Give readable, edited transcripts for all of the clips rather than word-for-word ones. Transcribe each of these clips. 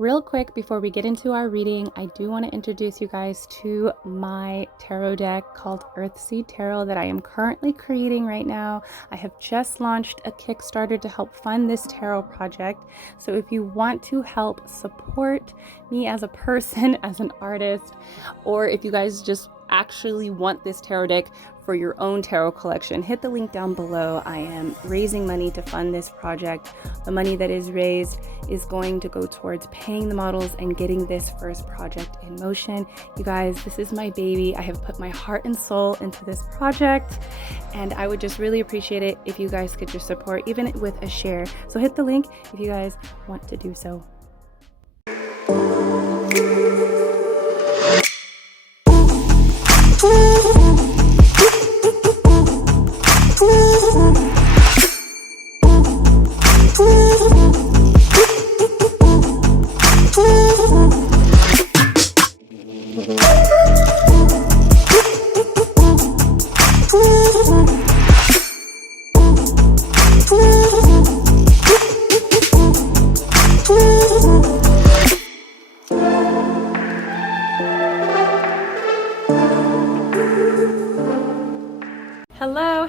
Real quick, before we get into our reading, I do want to introduce you guys to my tarot deck called EARTHSEED Tarot that I am currently creating right now. I have just launched a Kickstarter to help fund this tarot project. So if you want to help support me as a person, as an artist, or if you guys just actually want this tarot deck for your own tarot collection, hit the link down below. I am raising money to fund this project. The money that is raised is going to go towards paying the models and getting this first project in motion. You guys, this is my baby. I have put my heart and soul into this project, and I would just really appreciate it if you guys could just support, even with a share. So hit the link if you guys want to do so.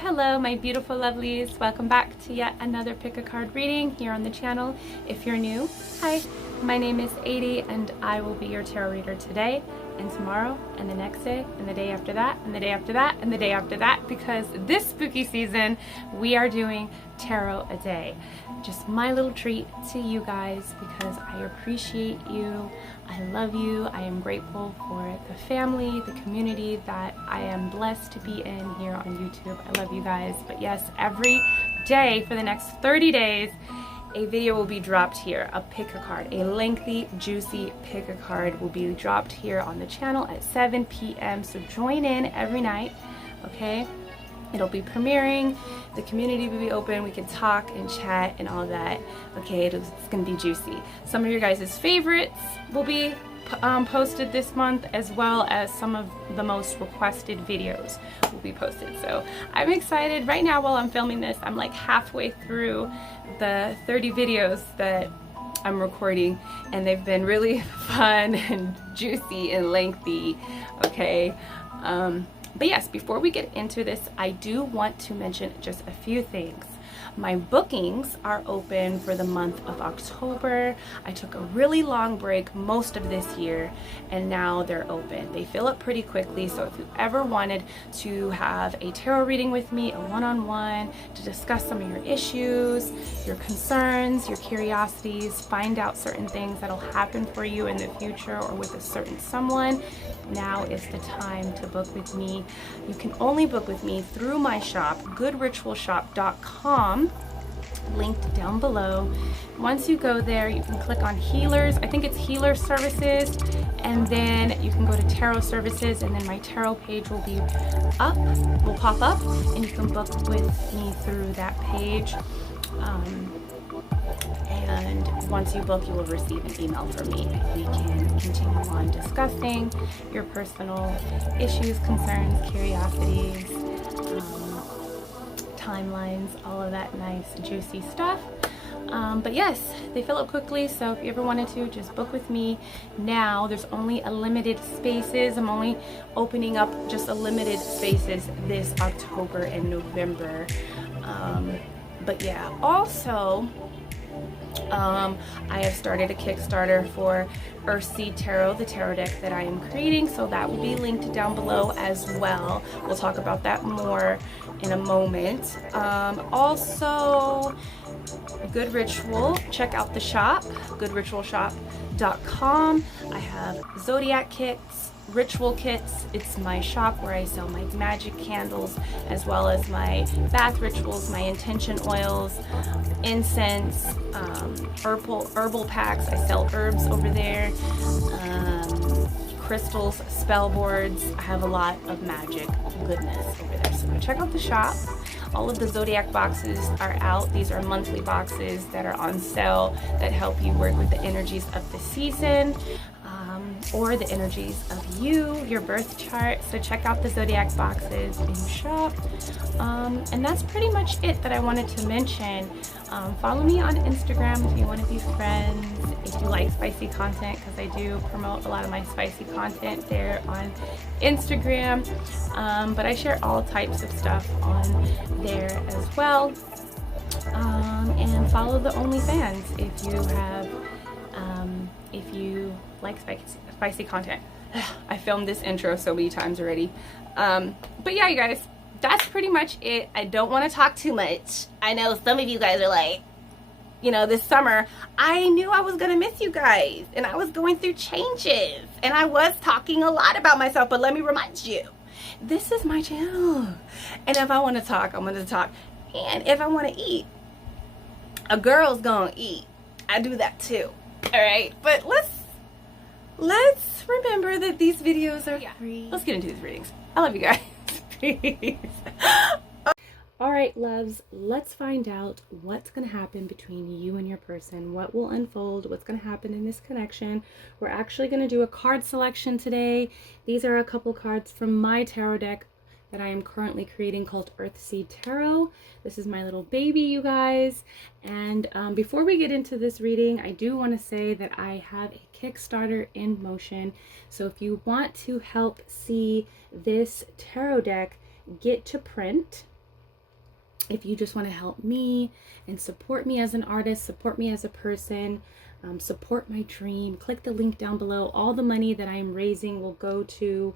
Hello my beautiful lovelies, welcome back to yet another pick a card reading here on the channel. If you're new, hi, my name is ADIE and I will be your tarot reader today and tomorrow and the next day and the day after that and the day after that and the day after that, because this spooky season we are doing tarot a day. Just my little treat to you guys because I appreciate you. I love you. I am grateful for the family, the community that I am blessed to be in here on YouTube. I love you guys. But yes, every day for the next 30 days, a video will be dropped here, a pick a card, a lengthy, juicy pick a card will be dropped here on the channel at 7 p.m. So join in every night, okay? It'll be premiering, the community will be open, we can talk and chat and all that. Okay, it's gonna be juicy. Some of your guys' favorites will be posted this month, as well as some of the most requested videos will be posted. So I'm excited. Right now while I'm filming this, I'm like halfway through the 30 videos that I'm recording, and they've been really fun and juicy and lengthy, okay? But yes, before we get into this, I do want to mention just a few things. My bookings are open for the month of October. I took a really long break most of this year, and now they're open. They fill up pretty quickly, so if you ever wanted to have a tarot reading with me, a one-on-one, to discuss some of your issues, your concerns, your curiosities, find out certain things that'll happen for you in the future or with a certain someone, now is the time to book with me. You can only book with me through my shop, goodritualshop.com, linked down below. Once you go there, you can click on healers. I think it's healer services, and then you can go to tarot services, and then my tarot page will be up, will pop up, and you can book with me through that page. And once you book, you will receive an email from me. We can continue on discussing your personal issues, concerns, curiosities, timelines, all of that nice juicy stuff. But yes, they fill up quickly, so if you ever wanted to, just book with me now. There's only a limited spaces. I'm only opening up just a limited spaces this October and November. But yeah, also I have started a Kickstarter for EARTHSEED Tarot, the tarot deck that I am creating, so that will be linked down below as well. We'll talk about that more in a moment. Also, Good Ritual, check out the shop, goodritualshop.com. I have zodiac kits, ritual kits. It's my shop where I sell my magic candles, as well as my bath rituals, my intention oils, incense, herbal packs. I sell herbs over there, crystals, spell boards. I have a lot of magic goodness over there, so go check out the shop. All of the zodiac boxes are out. These are monthly boxes that are on sale that help you work with the energies of the season. or the energies of you, your birth chart. So check out the zodiac boxes in shop. And that's pretty much it that I wanted to mention. Follow me on Instagram if you want to be friends, if you like spicy content, because I do promote a lot of my spicy content there on Instagram. But I share all types of stuff on there as well. And follow the OnlyFans if you like spicy content. I filmed this intro so many times already. But yeah, you guys, that's pretty much it. I don't want to talk too much. I know some of you guys are like, you know, this summer, I knew I was going to miss you guys. And I was going through changes. And I was talking a lot about myself. But let me remind you, this is my channel. And if I want to talk, I'm going to talk. And if I want to eat, a girl's going to eat. I do that too. All right, but let's remember that these videos are free. Let's get into these readings. I love you guys. Peace. All right, loves, let's find out what's going to happen between you and your person. What will unfold? What's going to happen in this connection? We're actually going to do a card selection today. These are a couple cards from my tarot deck that I am currently creating called EARTHSEED Tarot. This is my little baby, you guys. And before we get into this reading, I do want to say that I have a Kickstarter in motion. So if you want to help see this tarot deck get to print, if you just want to help me and support me as an artist, support me as a person, support my dream, click the link down below. All the money that I'm raising will go to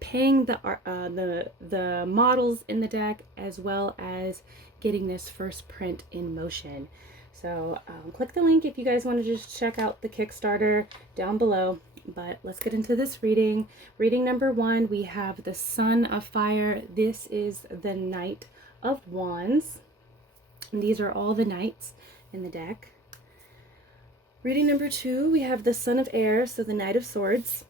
paying the models in the deck, as well as getting this first print in motion. So click the link if you guys want to just check out the Kickstarter down below. But let's get into this reading. Reading number 1, we have the Sun of Fire. This is the Knight of Wands. And these are all the knights in the deck. Reading number 2, we have the Son of Air, so the Knight of Swords.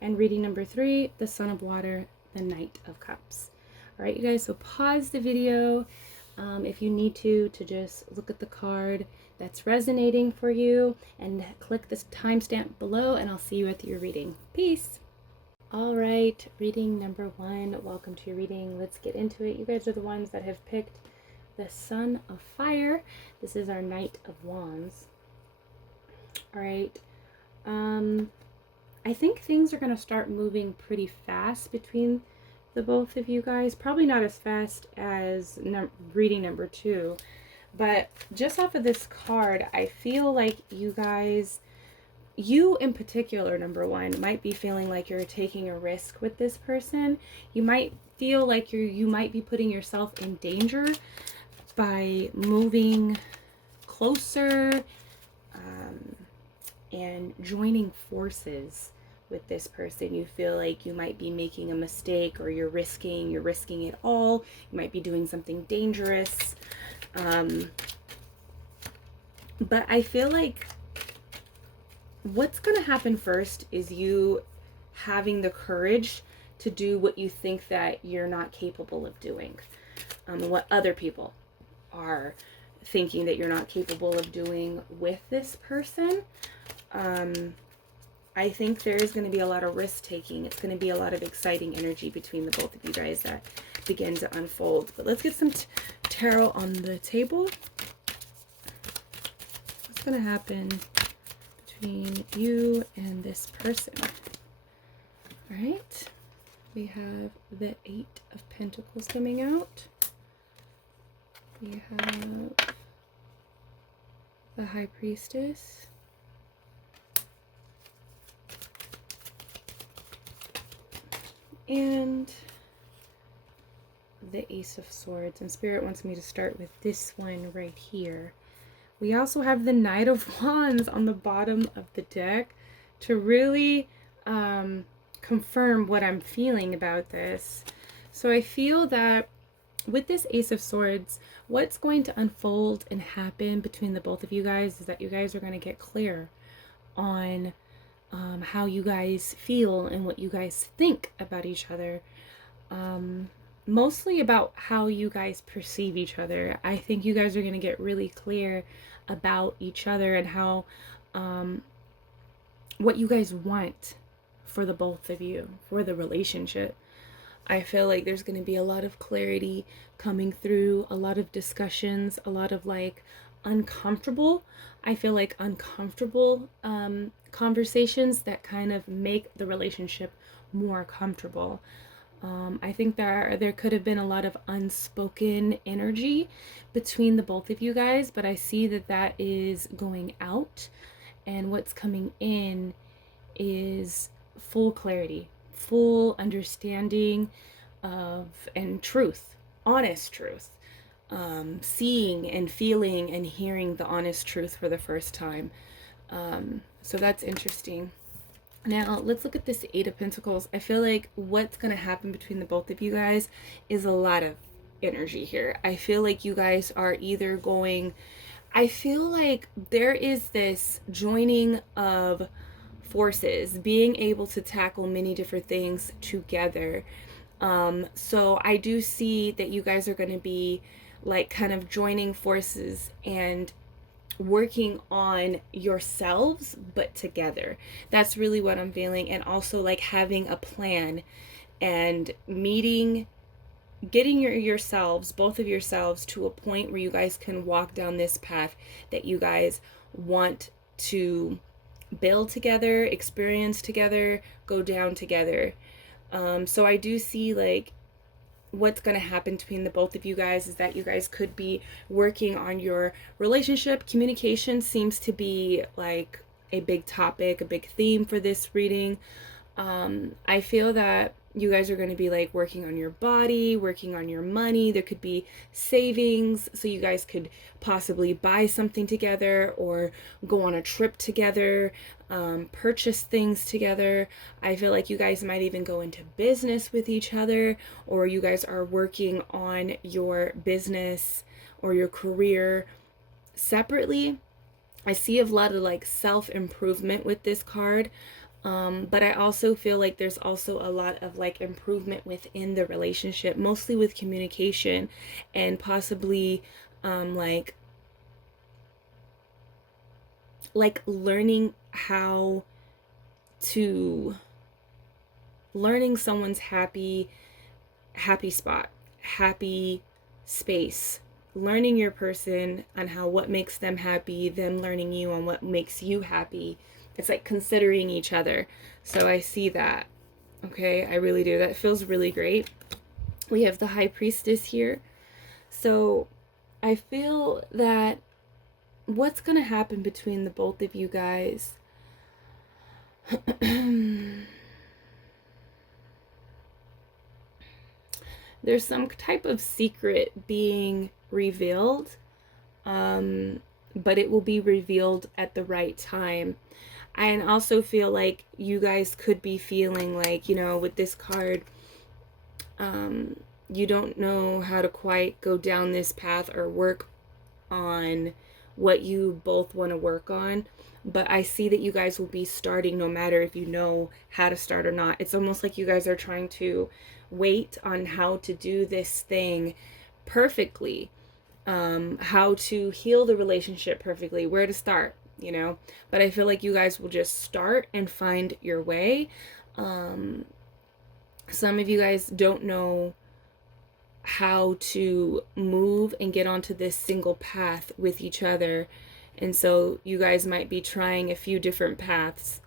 And reading number 3, the Son of Water, the Knight of Cups. All right, you guys, so pause the video if you need to just look at the card that's resonating for you, and click this timestamp below, and I'll see you at your reading. Peace. All right, reading number 1. Welcome to your reading. Let's get into it. You guys are the ones that have picked the Son of Fire. This is our Knight of Wands. All right. I think things are going to start moving pretty fast between the both of you guys. Probably not as fast as reading number 2. But just off of this card, I feel like you guys, you in particular, number 1, might be feeling like you're taking a risk with this person. You might feel like you might be putting yourself in danger by moving closer and joining forces with this person. You feel like you might be making a mistake, or you're risking it all. You might be doing something dangerous. But I feel like what's going to happen first is you having the courage to do what you think that you're not capable of doing. What other people are thinking that you're not capable of doing with this person. I think there's going to be a lot of risk taking. It's going to be a lot of exciting energy between the both of you guys that begin to unfold. But let's get some tarot on the table. What's going to happen between you and this person? All right. We have the 8 of Pentacles coming out. We have the High Priestess. And the Ace of Swords. And Spirit wants me to start with this one right here. We also have the Knight of Wands on the bottom of the deck to really confirm what I'm feeling about this. So I feel that with this Ace of Swords, what's going to unfold and happen between the both of you guys is that you guys are going to get clear on how you guys feel and what you guys think about each other. Mostly about how you guys perceive each other. I think you guys are going to get really clear about each other and how what you guys want for the both of you, for the relationship. I feel like there's going to be a lot of clarity coming through, a lot of discussions, a lot of like uncomfortable, I feel like uncomfortable conversations that kind of make the relationship more comfortable. I think there could have been a lot of unspoken energy between the both of you guys, but I see that that is going out, and what's coming in is full clarity, full understanding of and truth, honest truth, seeing and feeling and hearing the honest truth for the first time. So that's interesting. Now, let's look at this Eight of Pentacles. I feel like what's going to happen between the both of you guys is a lot of energy here. I feel like you guys are either going, I feel like there is this joining of forces, being able to tackle many different things together. So I do see that you guys are going to be like kind of joining forces and working on yourselves but together. That's really what I'm feeling. And also like having a plan and meeting, getting yourselves, both of yourselves, to a point where you guys can walk down this path that you guys want to build together, experience together, go down together. So I do see like what's going to happen between the both of you guys is that you guys could be working on your relationship. Communication seems to be like a big topic, a big theme for this reading. I feel that you guys are going to be like working on your body, working on your money. There could be savings, so you guys could possibly buy something together or go on a trip together, purchase things together. I feel like you guys might even go into business with each other, or you guys are working on your business or your career separately. I see a lot of like self-improvement with this card. But I also feel like there's also a lot of like improvement within the relationship, mostly with communication and possibly like learning how to learning someone's happy spot, happy space, learning your person on how what makes them happy, them learning you on what makes you happy. It's like considering each other. So I see that. Okay, I really do. That feels really great. We have the High Priestess here. So I feel that what's going to happen between the both of you guys there's some type of secret being revealed, but it will be revealed at the right time. I also feel like you guys could be feeling like, you know, with this card, you don't know how to quite go down this path or work on what you both want to work on. But I see that you guys will be starting no matter if you know how to start or not. It's almost like you guys are trying to wait on how to do this thing perfectly, how to heal the relationship perfectly, where to start, you know. But I feel like you guys will just start and find your way. Some of you guys don't know how to move and get onto this single path with each other, and so you guys might be trying a few different paths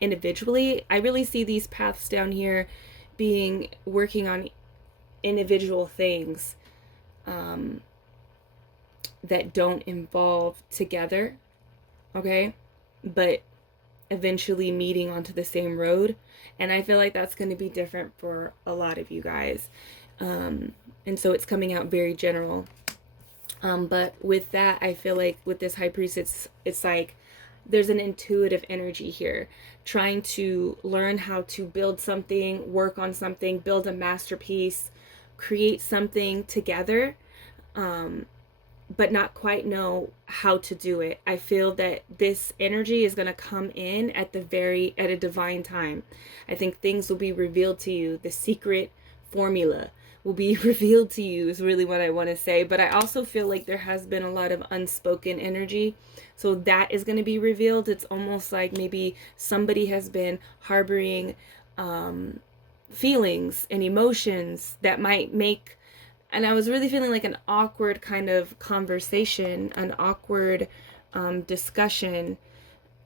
individually. I really see these paths down here being working on individual things that don't involve together, okay, but eventually meeting onto the same road. And I feel like that's going to be different for a lot of you guys, and so it's coming out very general. But with that, I feel like with this High Priest, it's like there's an intuitive energy here, trying to learn how to build something, work on something, build a masterpiece, create something together, but not quite know how to do it. I feel that this energy is going to come in at a divine time. I think things will be revealed to you, the secret formula, will be revealed to you is really what I want to say. But I also feel like there has been a lot of unspoken energy. So that is going to be revealed. It's almost like maybe somebody has been harboring feelings and emotions that might make, and I was really feeling like an awkward kind of conversation, an awkward discussion.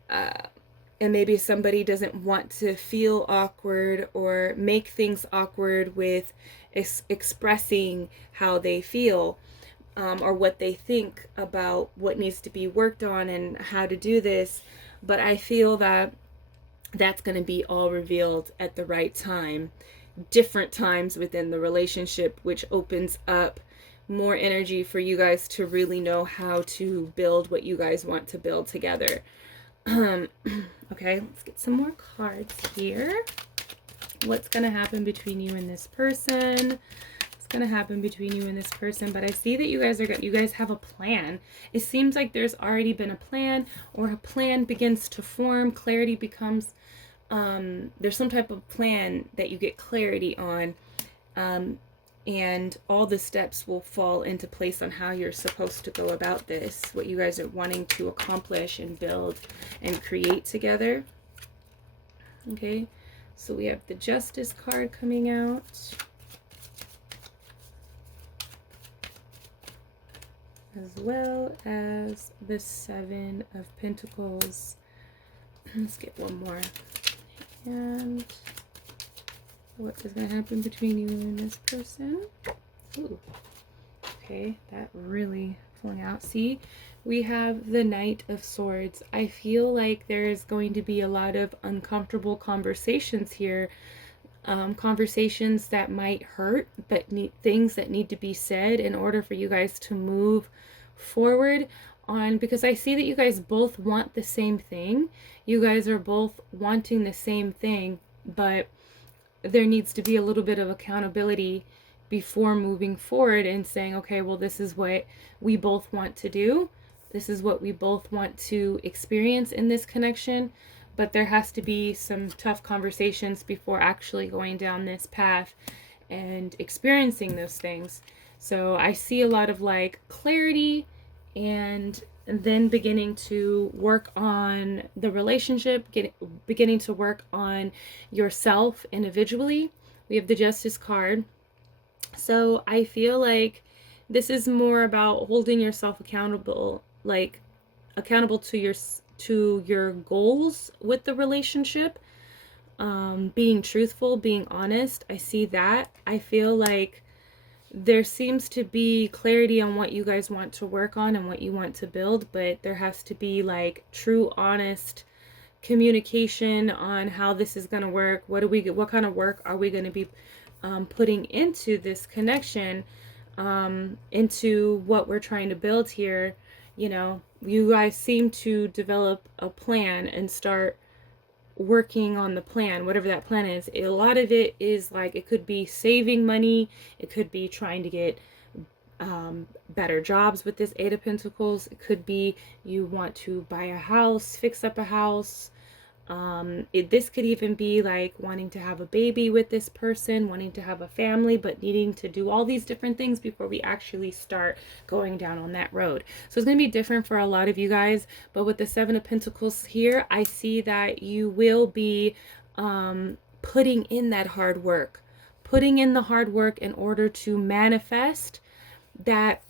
And maybe somebody doesn't want to feel awkward or make things awkward with expressing how they feel, or what they think about what needs to be worked on and how to do this. But I feel that that's going to be all revealed at the right time, different times within the relationship, which opens up more energy for you guys to really know how to build what you guys want to build together. Okay, let's get some more cards here. What's going to happen between you and this person? What's going to happen between you and this person? But I see that you guys have a plan. It seems like there's already been a plan, or a plan begins to form. Clarity becomes, there's some type of plan that you get clarity on. And all the steps will fall into place on how you're supposed to go about this, what you guys are wanting to accomplish and build and create together. Okay, so we have the Justice card coming out. As well as the Seven of Pentacles. Let's get one more. And what is going to happen between you and this person? Ooh. Okay, that really flung out. See, we have the Knight of Swords. I feel like there is going to be a lot of uncomfortable conversations here. Conversations that might hurt, but things that need to be said in order for you guys to move forward on, because I see that you guys both want the same thing. You guys are both wanting the same thing, but there needs to be a little bit of accountability before moving forward and saying, okay, well, this is what we both want to do. This is what we both want to experience in this connection. But there has to be some tough conversations before actually going down this path and experiencing those things. So I see a lot of like clarity, and then beginning to work on the relationship, beginning to work on yourself individually. We have the Justice card. So I feel like this is more about holding yourself accountable, like accountable to your goals with the relationship, being truthful, being honest. I see that. I feel like there seems to be clarity on what you guys want to work on and what you want to build, but there has to be like true, honest communication on how this is going to work. What kind of work are we going to be putting into this connection, into what we're trying to build here. You know, you guys seem to develop a plan and start working on the plan, whatever that plan is. A lot of it is like, it could be saving money, it could be trying to get better jobs with this Eight of Pentacles, it could be you want to buy a house, fix up a house. This could even be like wanting to have a baby with this person, wanting to have a family, but needing to do all these different things before we actually start going down on that road. So it's going to be different for a lot of you guys. But with the Seven of Pentacles here, I see that you will be putting in that hard work, putting in the hard work in order to manifest that,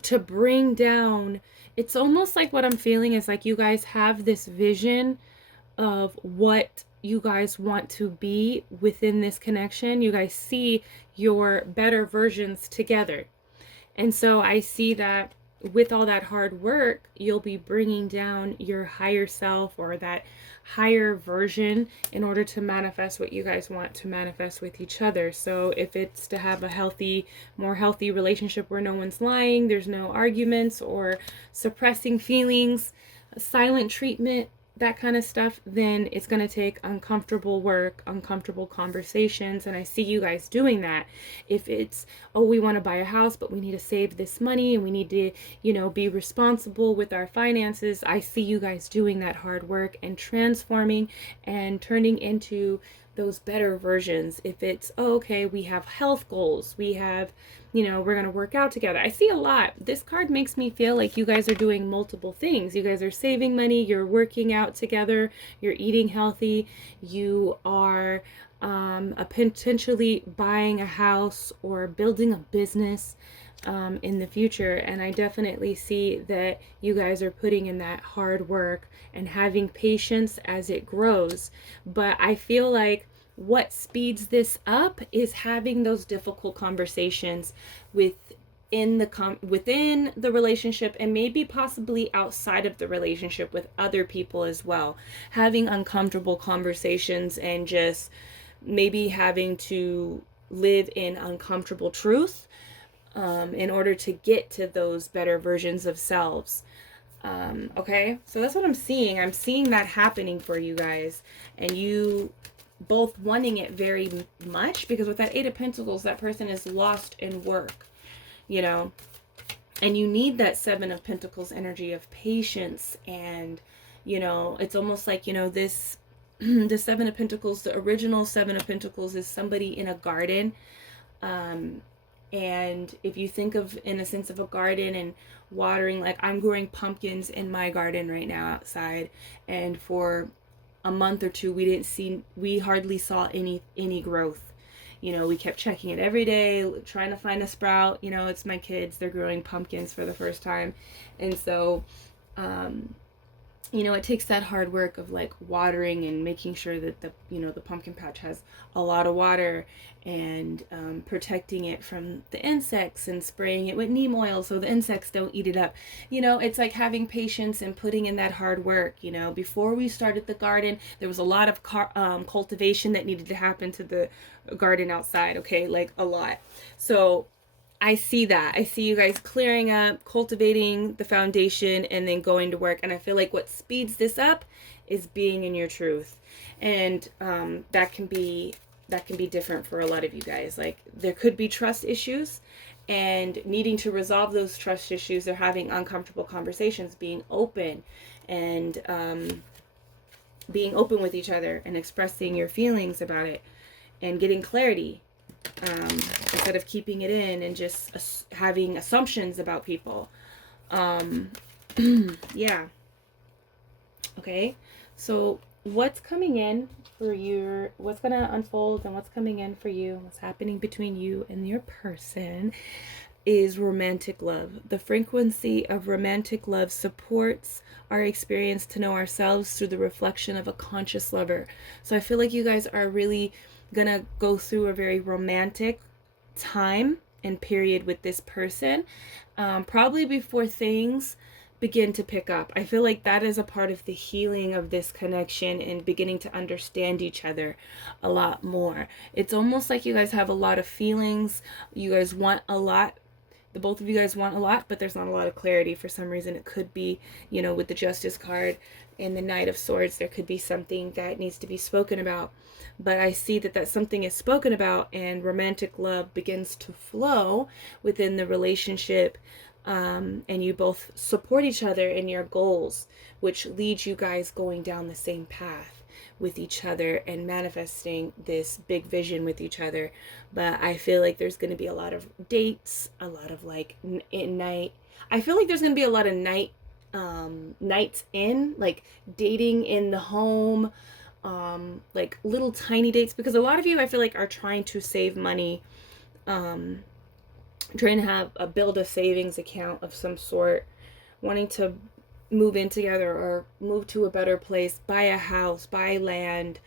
to bring down. It's almost like what I'm feeling is like you guys have this vision of what you guys want to be within this connection. You guys see your better versions together. And so I see that with all that hard work, you'll be bringing down your higher self, or that higher version, in order to manifest what you guys want to manifest with each other. So if it's to have a healthy, more healthy relationship where no one's lying, there's no arguments or suppressing feelings, silent treatment, that kind of stuff, then it's going to take uncomfortable work, uncomfortable conversations. And I see you guys doing that. If it's, oh, we want to buy a house, but we need to save this money and we need to, you know, be responsible with our finances. I see you guys doing that hard work and transforming and turning into those better versions. If it's, oh, okay, we have health goals, we have, you know, we're going to work out together. I see a lot. This card makes me feel like you guys are doing multiple things. You guys are saving money, you're working out together, you're eating healthy, you are potentially buying a house or building a business in the future. And I definitely see that you guys are putting in that hard work and having patience as it grows. But I feel like what speeds this up is having those difficult conversations within the relationship, and maybe possibly outside of the relationship with other people as well. Having uncomfortable conversations and just maybe having to live in uncomfortable truth in order to get to those better versions of selves. Okay, so that's what I'm seeing. I'm seeing that happening for you guys, and you both wanting it very much, because with that Eight of Pentacles, that person is lost in work, you know, and you need that Seven of Pentacles energy of patience. And, you know, it's almost like, you know, this, the Seven of Pentacles, the original Seven of Pentacles is somebody in a garden. And if you think of, in a sense of a garden and watering, like I'm growing pumpkins in my garden right now outside, and for a month or two we hardly saw any growth. You know, we kept checking it every day, trying to find a sprout. You know, it's my kids, they're growing pumpkins for the first time. And so you know, it takes that hard work of like watering and making sure that the, you know, the pumpkin patch has a lot of water, and protecting it from the insects and spraying it with neem oil so the insects don't eat it up. You know, it's like having patience and putting in that hard work. You know, before we started the garden, there was a lot of cultivation that needed to happen to the garden outside. Okay, like a lot. So I see that. I see you guys clearing up, cultivating the foundation, and then going to work. And I feel like what speeds this up is being in your truth. And that can be different for a lot of you guys. Like there could be trust issues, and needing to resolve those trust issues, or having uncomfortable conversations, being open, and being open with each other and expressing your feelings about it and getting clarity. Instead of keeping it in and just having assumptions about people. Yeah. Okay. So what's coming in for you, what's going to unfold and what's coming in for you, what's happening between you and your person is romantic love. The frequency of romantic love supports our experience to know ourselves through the reflection of a conscious lover. So I feel like you guys are really gonna go through a very romantic time and period with this person, probably before things begin to pick up. I feel like that is a part of the healing of this connection and beginning to understand each other a lot more. It's almost like you guys have a lot of feelings. You guys want a lot. The both of you guys want a lot, but there's not a lot of clarity for some reason. It could be, you know, with the Justice card and the Knight of Swords, there could be something that needs to be spoken about. But I see that something is spoken about, and romantic love begins to flow within the relationship, and you both support each other in your goals, which leads you guys going down the same path with each other and manifesting this big vision with each other. But I feel like there's going to be a lot of dates, a lot of like night. I feel like there's going to be a lot of nights in, like dating in the home, like little tiny dates, because a lot of you, I feel like, are trying to save money, trying to build a savings account of some sort, wanting to move in together or move to a better place, buy a house, buy land,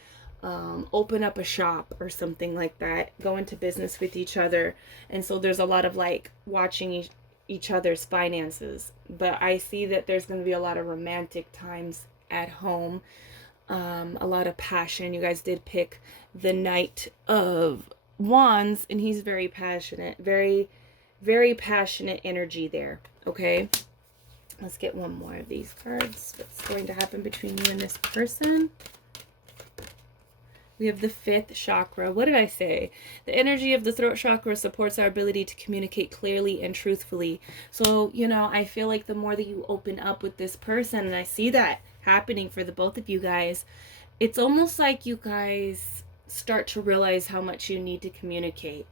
open up a shop or something like that, go into business with each other. And so there's a lot of like watching each other's finances. But I see that there's going to be a lot of romantic times at home, a lot of passion. You guys did pick the Knight of Wands, and he's very passionate, very, very passionate energy there. Okay, let's get one more of these cards. What's going to happen between you and this person? We have the 5th chakra. What did I say? The energy of the throat chakra supports our ability to communicate clearly and truthfully. So, you know, I feel like the more that you open up with this person, and I see that happening for the both of you guys, it's almost like you guys start to realize how much you need to communicate.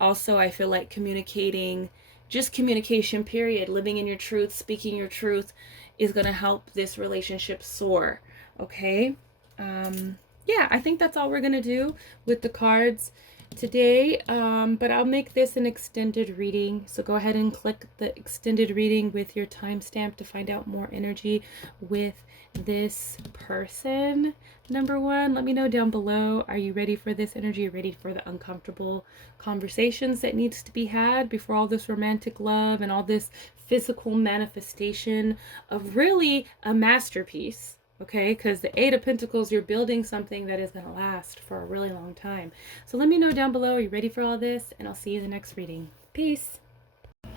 Also, I feel like communicating, just communication period, living in your truth, speaking your truth, is going to help this relationship soar. Okay. Yeah, I think that's all we're going to do with the cards today. But I'll make this an extended reading. So go ahead and click the extended reading with your timestamp to find out more energy with this person. Number one, let me know down below. Are you ready for this energy? Are you ready for the uncomfortable conversations that needs to be had before all this romantic love and all this physical manifestation of really a masterpiece? Okay, because the Eight of Pentacles, you're building something that is going to last for a really long time. So let me know down below. Are you ready for all this? And I'll see you in the next reading. Peace.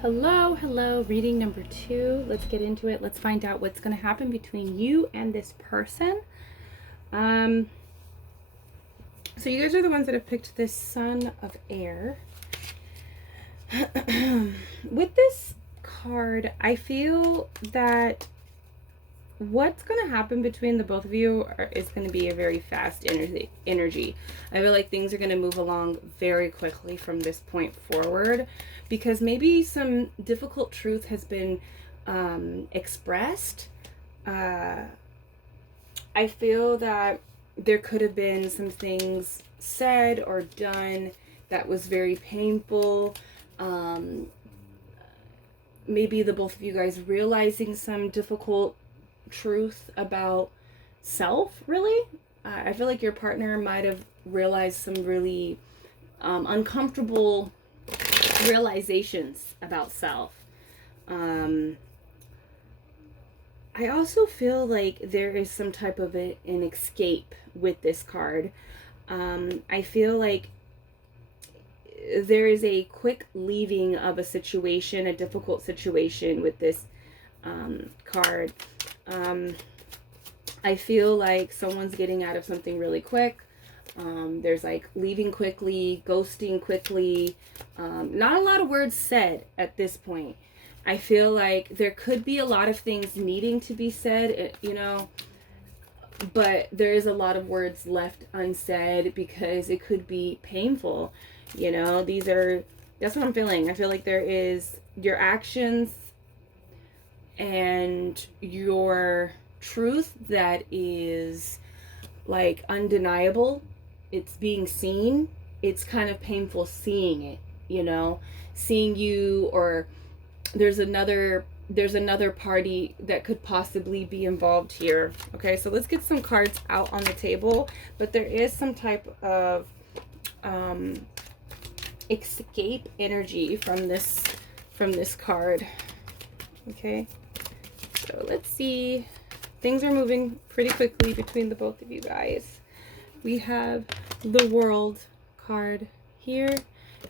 Hello, hello. Reading number 2. Let's get into it. Let's find out what's going to happen between you and this person. So you guys are the ones that have picked this Son of Air. With this card, I feel that what's going to happen between the both of you is going to be a very fast energy. I feel like things are going to move along very quickly from this point forward, because maybe some difficult truth has been expressed. I feel that there could have been some things said or done that was very painful. Maybe the both of you guys realizing some difficult truth about self, really. I feel like your partner might have realized some really uncomfortable realizations about self. I also feel like there is some type of an escape with this card. I feel like there is a quick leaving of a situation, a difficult situation with this card. I feel like someone's getting out of something really quick. There's like leaving quickly, ghosting quickly. Not a lot of words said at this point. I feel like there could be a lot of things needing to be said, you know, but there is a lot of words left unsaid because it could be painful. You know, that's what I'm feeling. I feel like there is your actions and your truth that is like undeniable. It's being seen. It's kind of painful seeing it, you know, seeing you, or there's another party that could possibly be involved here. Okay, so let's get some cards out on the table. But there is some type of escape energy from this card. Okay, so let's see. Things are moving pretty quickly between the both of you guys. We have the World card here.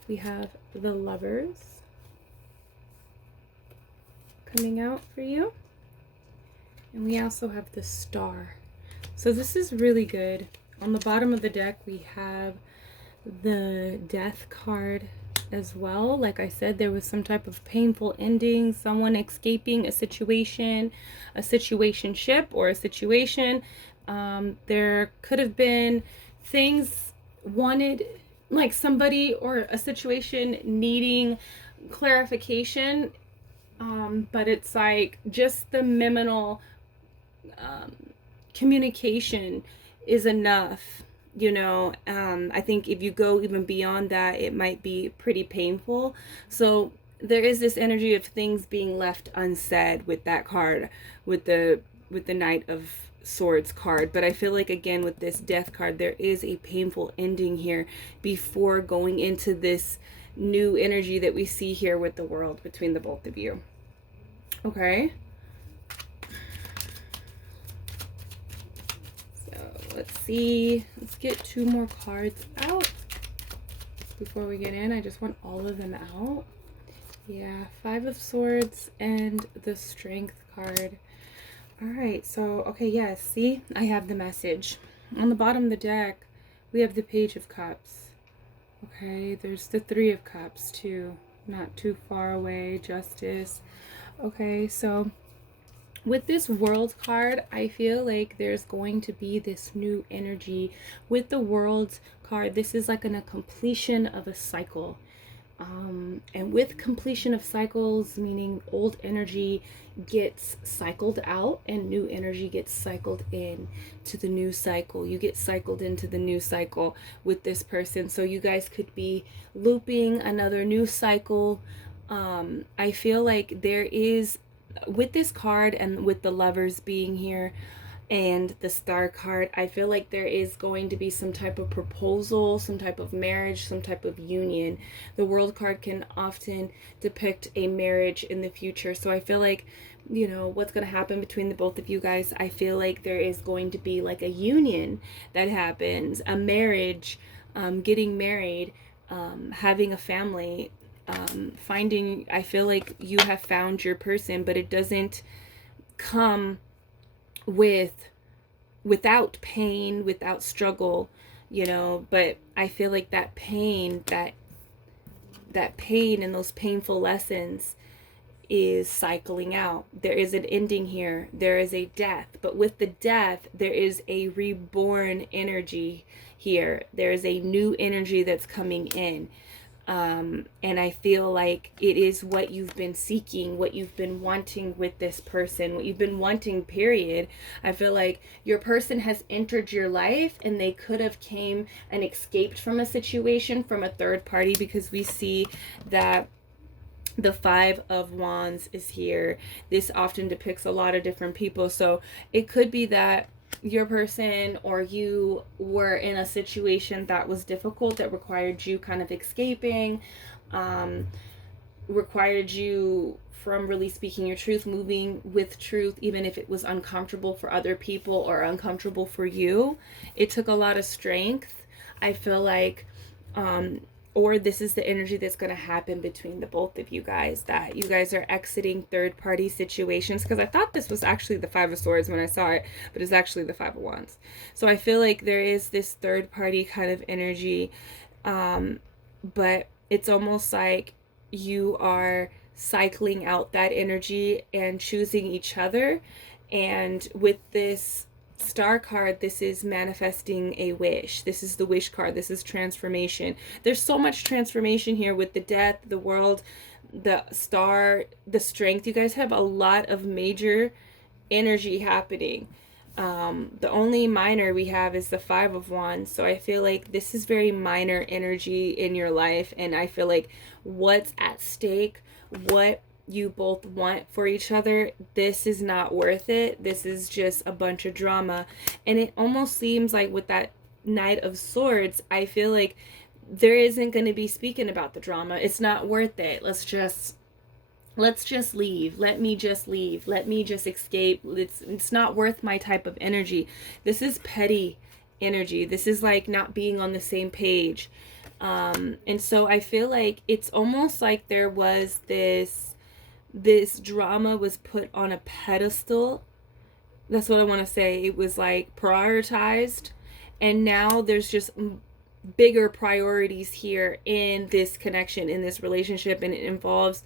We have the Lovers coming out for you. And we also have the Star. So this is really good. On the bottom of the deck, we have the Death card as well. Like I said, there was some type of painful ending, someone escaping a situation, a situationship, or a situation. There could have been things wanted, like somebody or a situation needing clarification, but it's like just the minimal communication is enough. You know, I think if you go even beyond that, it might be pretty painful. So there is this energy of things being left unsaid with that card, with the Knight of Swords card. But I feel like, again, with this Death card, there is a painful ending here before going into this new energy that we see here with the World between the both of you. Okay. Let's see. Let's get 2 more cards out before we get in. I just want all of them out. Yeah, 5 of Swords and the Strength card. All right, so, okay, yes, see? I have the message. On the bottom of the deck, we have the Page of Cups. Okay, there's the 3 of Cups, too. Not too far away. Justice. Okay, so With this World card, I feel like there's going to be this new energy. With the World card, this is like a completion of a cycle. And with completion of cycles, meaning old energy gets cycled out and new energy gets cycled in to the new cycle. You get cycled into the new cycle with this person. So you guys could be looping another new cycle. I feel like there is, with this card and with the Lovers being here and the Star card, I feel like there is going to be some type of proposal, some type of marriage, some type of union. The World card can often depict a marriage in the future. So I feel like, you know, what's going to happen between the both of you guys, I feel like there is going to be like a union that happens, a marriage, getting married, having a family, finding, I feel like you have found your person, but it doesn't come without pain, without struggle, you know. But I feel like that pain, that pain and those painful lessons is cycling out. There is an ending here. There is a death, but with the death there is a reborn energy here. There is a new energy that's coming in. And I feel like it is what you've been seeking, what you've been wanting with this person, what you've been wanting, period. I feel like your person has entered your life and they could have came and escaped from a situation, from a third party, because we see that the Five of Wands is here. This often depicts a lot of different people. So it could be that your person or you were in a situation that was difficult, that required you kind of escaping, required you from really speaking your truth, moving with truth, even if it was uncomfortable for other people or uncomfortable for you. It took a lot of strength, I feel like, or this is the energy that's going to happen between the both of you guys, that you guys are exiting third party situations. Because I thought this was actually the Five of Swords when I saw it, but it's actually the Five of Wands. So I feel like there is this third party kind of energy, but it's almost like you are cycling out that energy and choosing each other. And with this Star card, this is manifesting a wish. This is the Wish card. This is transformation. There's so much transformation here with the Death, the World, the Star, the Strength. You guys have a lot of major energy happening. The only minor we have is the Five of Wands. So I feel like this is very minor energy in your life. And I feel like what's at stake, what you both want for each other, this is not worth it. This is just a bunch of drama. And it almost seems like with that Knight of Swords, I feel like there isn't going to be speaking about the drama. It's not worth it. Let's just leave. Let me just leave. Let me just escape. It's not worth my type of energy. This is petty energy. This is like not being on the same page. And so I feel like it's almost like there was this drama was put on a pedestal. That's what I want to say. It was like prioritized, and now there's just bigger priorities here in this connection, in this relationship, and it involves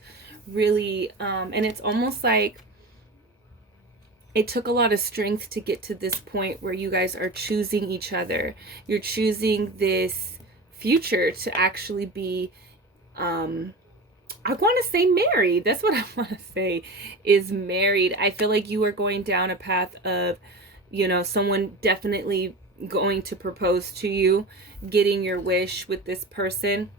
really and it's almost like it took a lot of strength to get to this point where you guys are choosing each other. You're choosing this future to actually be I want to say married. That's what I want to say, is married. I feel like you are going down a path of, you know, someone definitely going to propose to you, getting your wish with this person,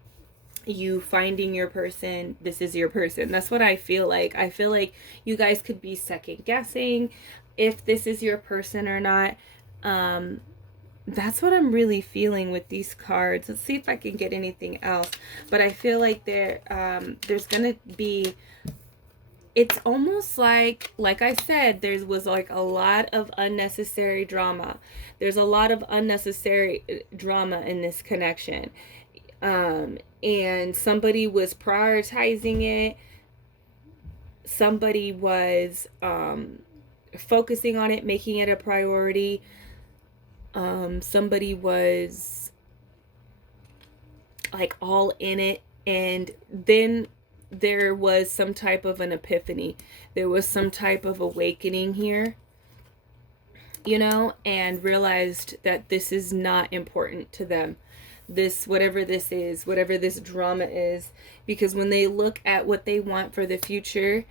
you finding your person. This is your person. That's what I feel like. I feel like you guys could be second guessing if this is your person or not. That's what I'm really feeling with these cards. Let's see if I can get anything else. But I feel like there's gonna be, it's almost like I said, there was like a lot of unnecessary drama. There's a lot of unnecessary drama in this connection. And somebody was prioritizing it. Somebody was focusing on it, making it a priority. Somebody was like all in it, and then there was some type of an epiphany. There was some type of awakening here, you know, and realized that this is not important to them. This, whatever this is, whatever this drama is, because when they look at what they want for the future,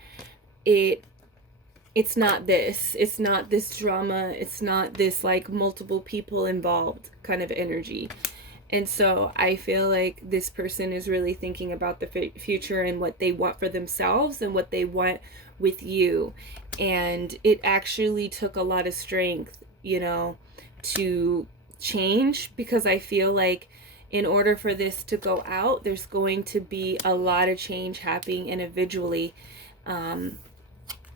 it's not this. It's not this drama. It's not this like multiple people involved kind of energy. And so I feel like this person is really thinking about the future and what they want for themselves and what they want with you. And it actually took a lot of strength, you know, to change, because I feel like in order for this to go out, there's going to be a lot of change happening individually.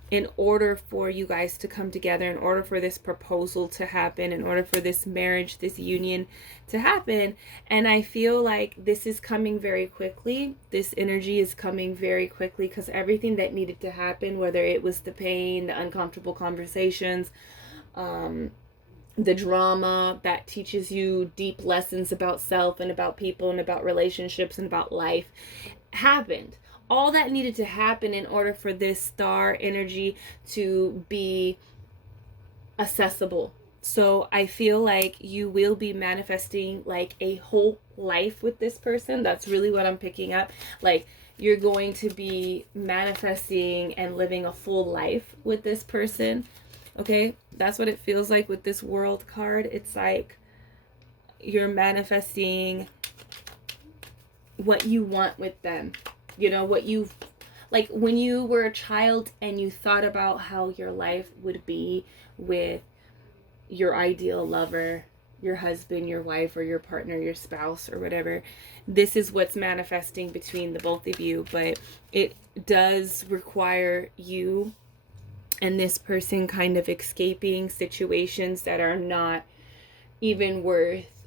In order for you guys to come together, in order for this proposal to happen, in order for this marriage, this union to happen. And I feel like this is coming very quickly. This energy is coming very quickly, because everything that needed to happen, whether it was the pain, the uncomfortable conversations, the drama that teaches you deep lessons about self and about people and about relationships and about life, happened. All that needed to happen in order for this star energy to be accessible. So I feel like you will be manifesting like a whole life with this person. That's really what I'm picking up. Like, you're going to be manifesting and living a full life with this person. Okay, that's what it feels like with this World card. It's like you're manifesting what you want with them. You know, what you've, like when you were a child and you thought about how your life would be with your ideal lover, your husband, your wife, or your partner, your spouse, or whatever. This is what's manifesting between the both of you. But it does require you and this person kind of escaping situations that are not even worth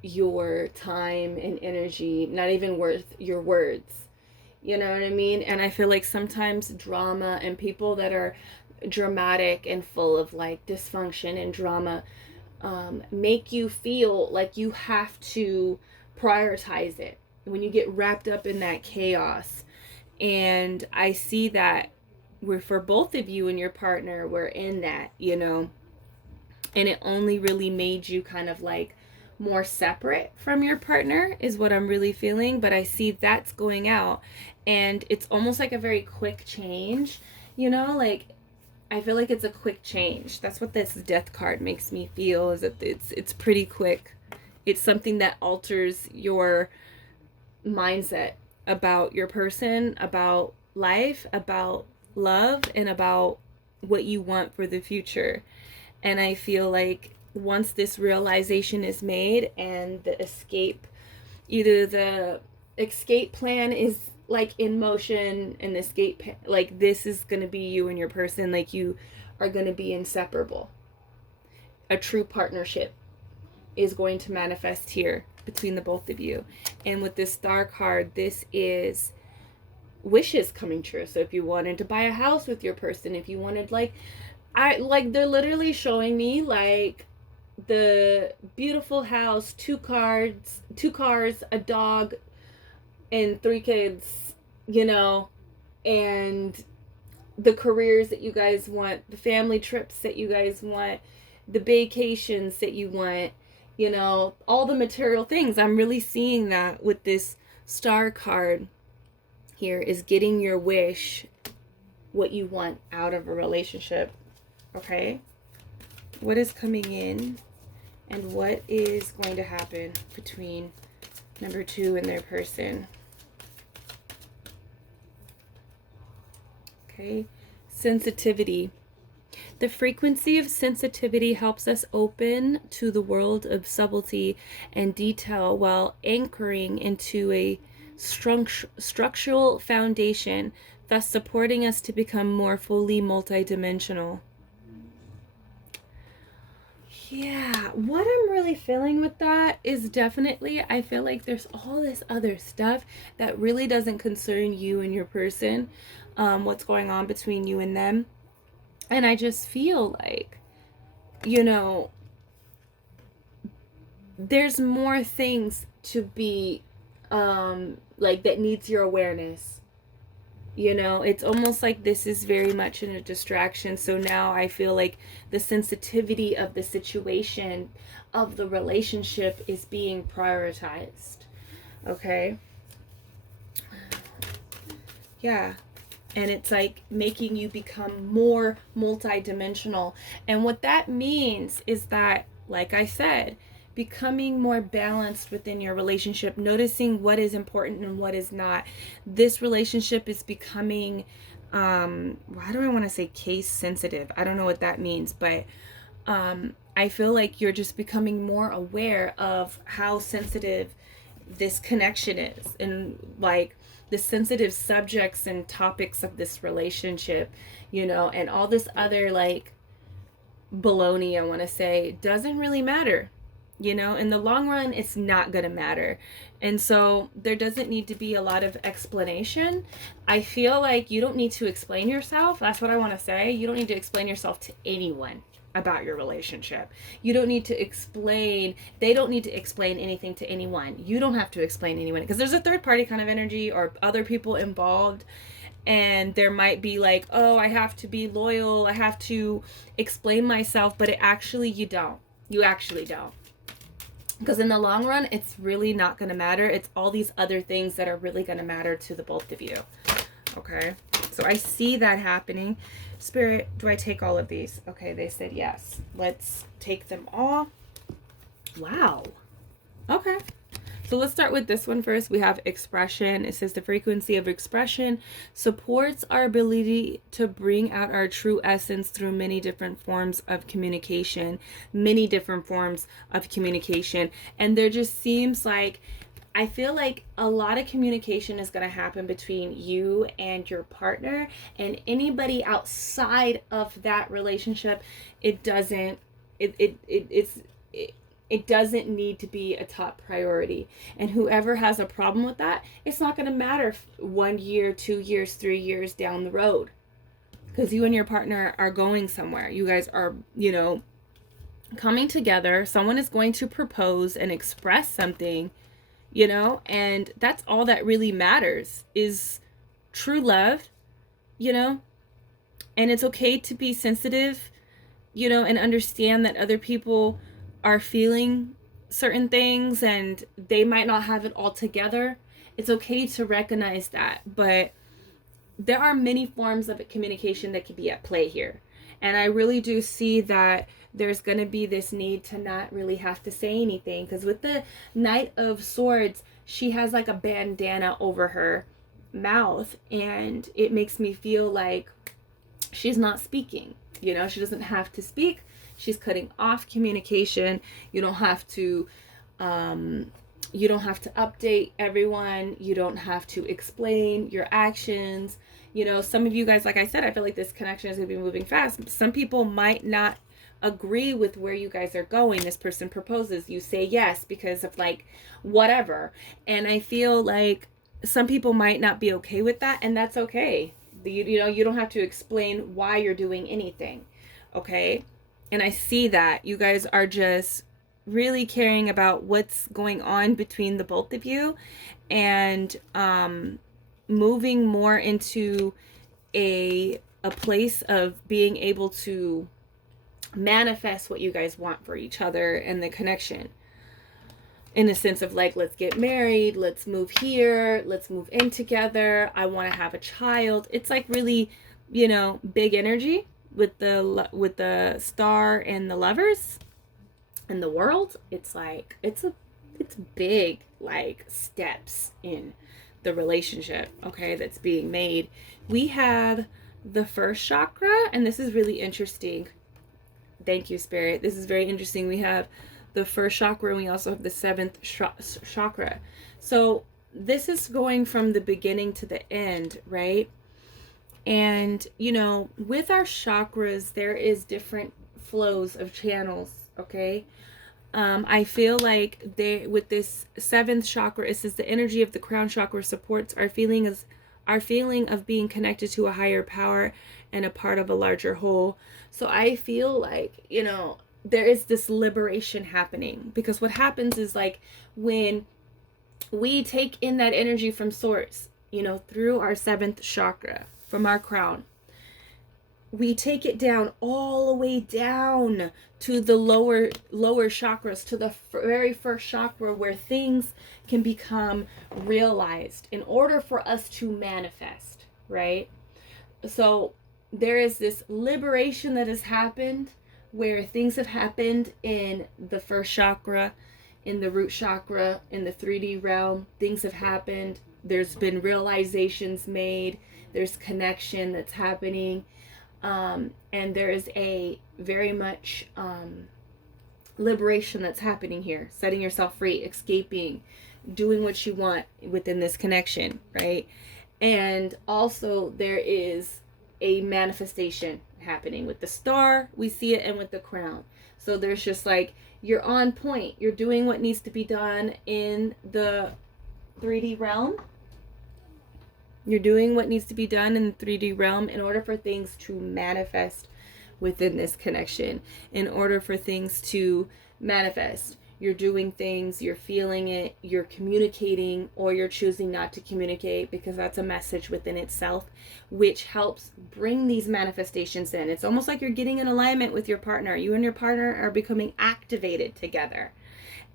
your time and energy, not even worth your words. You know what I mean? And I feel like sometimes drama and people that are dramatic and full of like dysfunction and drama make you feel like you have to prioritize it when you get wrapped up in that chaos. And I see that we're, for both of you and your partner, we're in that, you know, and it only really made you kind of like more separate from your partner is what I'm really feeling. But I see that's going out, and it's almost like a very quick change, you know, like I feel like it's a quick change. That's what this Death card makes me feel, is that it's pretty quick. It's something that alters your mindset about your person, about life, about love, and about what you want for the future. And I feel like once this realization is made and the escape, either the escape plan is like in motion, and the escape, like this is going to be you and your person, like you are going to be inseparable. A true partnership is going to manifest here between the both of you. And with this Star card, this is wishes coming true. So if you wanted to buy a house with your person, if you wanted they're literally showing me like the beautiful house, two cars, a dog, and 3 kids, you know, and the careers that you guys want, the family trips that you guys want, the vacations that you want, you know, all the material things. I'm really seeing that with this Star card here, is getting your wish, what you want out of a relationship. Okay? What is coming in and what is going to happen between number 2 and their person? Okay? Sensitivity. The frequency of sensitivity helps us open to the world of subtlety and detail while anchoring into a structural foundation, thus supporting us to become more fully multidimensional. Yeah, what I'm really feeling with that is definitely, I feel like there's all this other stuff that really doesn't concern you and your person, what's going on between you and them. And I just feel like, you know, there's more things to be, like, that needs your awareness. You know, it's almost like this is very much in a distraction. So now I feel like the sensitivity of the situation, of the relationship, is being prioritized. Okay? Yeah. And it's like making you become more multidimensional. And what that means is that, like I said, becoming more balanced within your relationship, noticing what is important and what is not. This relationship is becoming, why do I want to say case sensitive? I don't know what that means, but I feel like you're just becoming more aware of how sensitive this connection is, and like the sensitive subjects and topics of this relationship, you know, and all this other like baloney, I want to say, doesn't really matter. You know, in the long run, it's not going to matter. And so there doesn't need to be a lot of explanation. I feel like you don't need to explain yourself. That's what I want to say. You don't need to explain yourself to anyone about your relationship. You don't need to explain, they don't need to explain anything to anyone. You don't have to explain anyone, because there's a third party kind of energy or other people involved. And there might be like, oh, I have to be loyal, I have to explain myself, but you don't. You actually don't. Because in the long run, it's really not going to matter. It's all these other things that are really going to matter to the both of you. Okay? So I see that happening. Spirit, do I take all of these? Okay, they said yes. Let's take them all. Wow. Okay. So let's start with this one first. We have expression. It says the frequency of expression supports our ability to bring out our true essence through many different forms of communication. Many different forms of communication. And there just seems like, I feel like a lot of communication is going to happen between you and your partner, and anybody outside of that relationship, it doesn't need to be a top priority. And whoever has a problem with that, it's not going to matter 1 year, 2 years, 3 years down the road, because you and your partner are going somewhere. You guys are, you know, coming together. Someone is going to propose and express something, you know, and that's all that really matters, is true love, you know. And it's okay to be sensitive, you know, and understand that other people are feeling certain things and they might not have it all together. It's okay to recognize that, but there are many forms of communication that could be at play here. And I really do see that there's going to be this need to not really have to say anything, because with the Knight of Swords, she has like a bandana over her mouth, and it makes me feel like she's not speaking. You know, she doesn't have to speak. She's cutting off communication. You don't have to update everyone. You don't have to explain your actions. You know, some of you guys, like I said, I feel like this connection is going to be moving fast. Some people might not agree with where you guys are going. This person proposes, you say yes because of like whatever. And I feel like some people might not be okay with that, and that's okay. You know, you don't have to explain why you're doing anything. Okay? And I see that you guys are just really caring about what's going on between the both of you, and moving more into a place of being able to manifest what you guys want for each other and the connection, in the sense of like, let's get married, let's move here, let's move in together, I want to have a child. It's like really, you know, big energy with the Star and the Lovers and the World. It's like it's big like steps in the relationship, okay, that's being made. We have the first chakra, and this is really interesting. Thank you, Spirit. This is very interesting. We have the first chakra, and we also have the seventh chakra. So this is going from the beginning to the end, right? And, you know, with our chakras, there is different flows of channels, okay? I feel like with this seventh chakra, it says the energy of the crown chakra supports our feeling of being connected to a higher power and a part of a larger whole. So I feel like, you know, there is this liberation happening, because what happens is like when we take in that energy from source, you know, through our 7th chakra from our crown. We take it down all the way down to the lower chakras, to the very first chakra where things can become realized in order for us to manifest, right? So there is this liberation that has happened where things have happened in the first chakra, in the root chakra, in the 3D realm. Things have happened. There's been realizations made. There's connection that's happening. And there is a very much liberation that's happening here. Setting yourself free, escaping, doing what you want within this connection, right? And also there is a manifestation happening with the star. We see it, and with the crown. So there's just like, you're on point. You're doing what needs to be done in the 3D realm. You're doing what needs to be done in the 3D realm in order for things to manifest within this connection. In order for things to manifest, you're doing things, you're feeling it, you're communicating, or you're choosing not to communicate, because that's a message within itself, which helps bring these manifestations in. It's almost like you're getting in alignment with your partner. You and your partner are becoming activated together.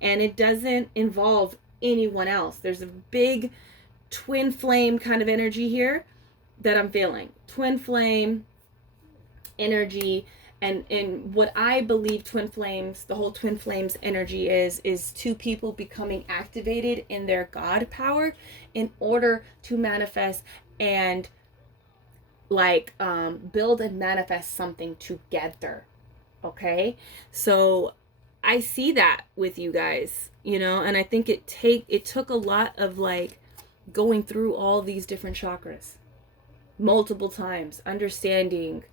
And it doesn't involve anyone else. There's a big twin flame kind of energy here that I'm feeling. Twin flame energy. And what I believe twin flames, the whole twin flames energy is two people becoming activated in their God power in order to manifest and like build and manifest something together. Okay? So I see that with you guys, you know, and I think it took a lot of like going through all these different chakras multiple times, understanding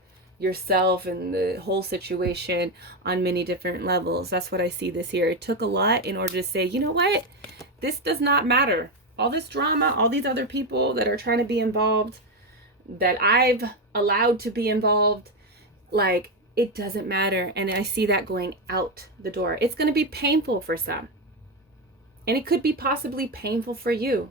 yourself and the whole situation on many different levels. That's what I see this year. It took a lot in order to say, you know what, this does not matter. All this drama, all these other people that are trying to be involved, that I've allowed to be involved, like, it doesn't matter. And I see that going out the door. It's going to be painful for some, and it could be possibly painful for you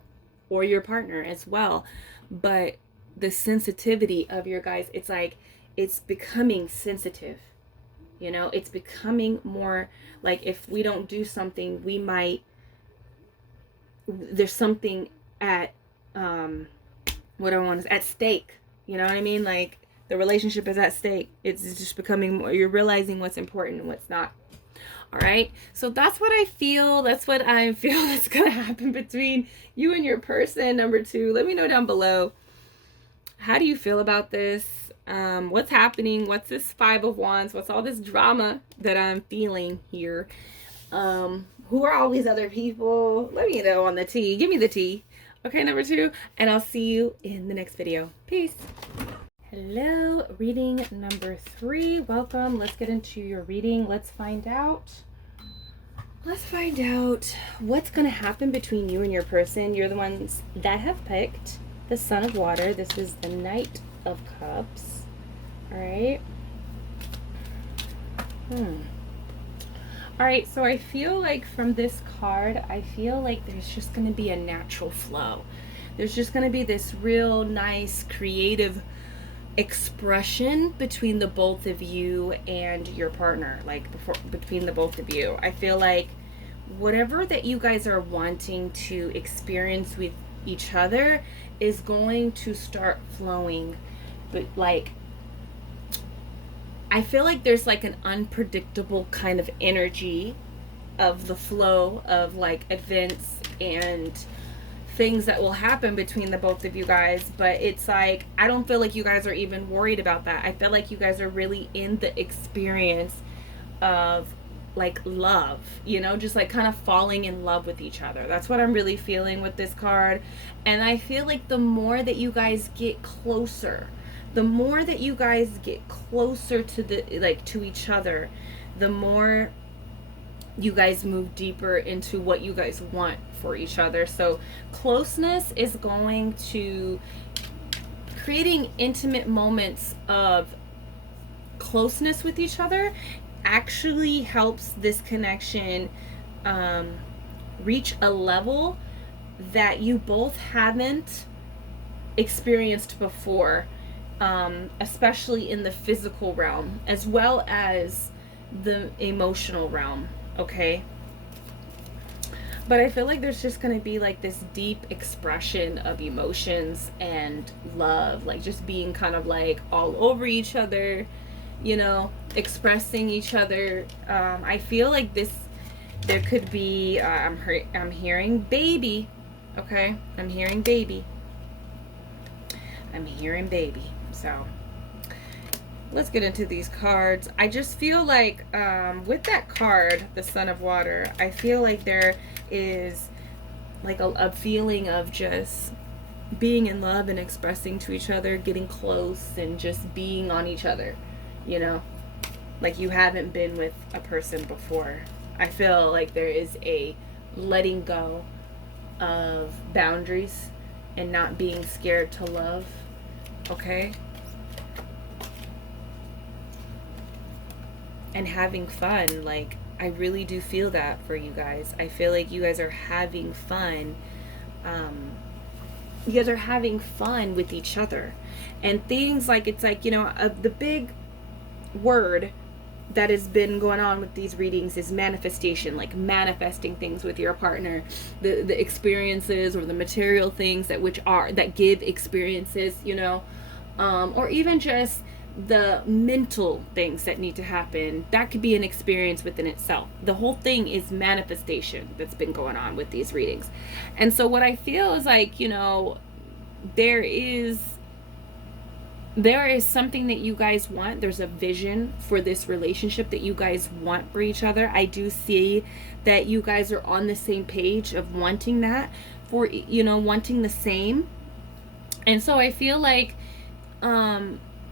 or your partner as well. But the sensitivity of your guys, it's like, it's becoming sensitive, you know, it's becoming more like, if we don't do something, we might, there's something at, at stake, you know what I mean? Like, the relationship is at stake. It's just becoming more, you're realizing what's important and what's not. All right. So that's what I feel. That's what I feel that's going to happen between you and your person. Number 2, let me know down below. How do you feel about this? What's happening? What's this 5 of Wands? What's all this drama that I'm feeling here? Who are all these other people? Let me know on the tea. Give me the tea. Okay, number 2. And I'll see you in the next video. Peace. Hello, reading number 3. Welcome. Let's get into your reading. Let's find out what's going to happen between you and your person. You're the ones that have picked the Sun of Water. This is the Knight of Cups. All right. All right, so I feel like from this card, I feel like there's just going to be a natural flow. There's just going to be this real nice creative expression between the both of you and your partner, like between the both of you. I feel like whatever that you guys are wanting to experience with each other is going to start flowing. But like, I feel like there's like an unpredictable kind of energy of the flow of like events and things that will happen between the both of you guys. But it's like, I don't feel like you guys are even worried about that. I feel like you guys are really in the experience of like love, you know, just like kind of falling in love with each other. That's what I'm really feeling with this card. And I feel like the more that you guys get closer, the more that you guys get closer to to each other, the more you guys move deeper into what you guys want for each other. So closeness is going to creating intimate moments of closeness with each other actually helps this connection reach a level that you both haven't experienced before, especially in the physical realm as well as the emotional realm, okay? But I feel like there's just going to be like this deep expression of emotions and love, like just being kind of like all over each other, you know, expressing each other. I feel like there could be, I'm hearing baby, okay? I'm hearing baby. So let's get into these cards. I just feel like with that card, the Son of Water, I feel like there is like a feeling of just being in love and expressing to each other, getting close and just being on each other, you know, like you haven't been with a person before. I feel like there is a letting go of boundaries and not being scared to love, okay? And having fun. Like, I really do feel that for you guys. I feel like you guys are having fun. You guys are having fun with each other. And things like, it's like, you know, the big word that has been going on with these readings is manifestation, like manifesting things with your partner, the experiences or the material things that give experiences, you know, or even just the mental things that need to happen. That could be an experience within itself. The whole thing is manifestation that's been going on with these readings. And so what I feel is like, you know, there is something that you guys want. There's a vision for this relationship that you guys want for each other. I do see that you guys are on the same page of wanting that, for, you know, wanting the same. And so I feel like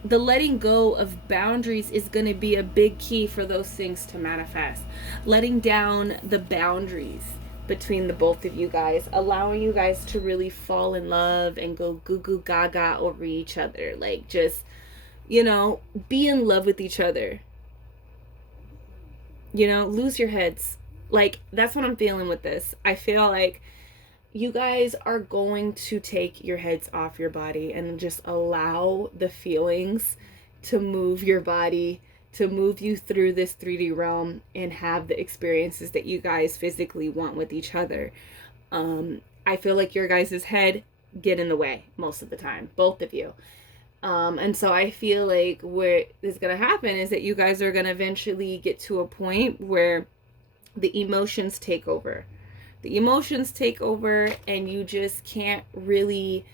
the letting go of boundaries is going to be a big key for those things to manifest. Letting down the boundaries between the both of you guys, allowing you guys to really fall in love and go goo goo gaga over each other. Like, just, you know, be in love with each other. You know, lose your heads. Like, that's what I'm feeling with this. I feel like you guys are going to take your heads off your body and just allow the feelings to move your body, to move you through this 3D realm and have the experiences that you guys physically want with each other. I feel like your guys' head get in the way most of the time, both of you. And so I feel like what is going to happen is that you guys are going to eventually get to a point where the emotions take over. The emotions take over and you just can't really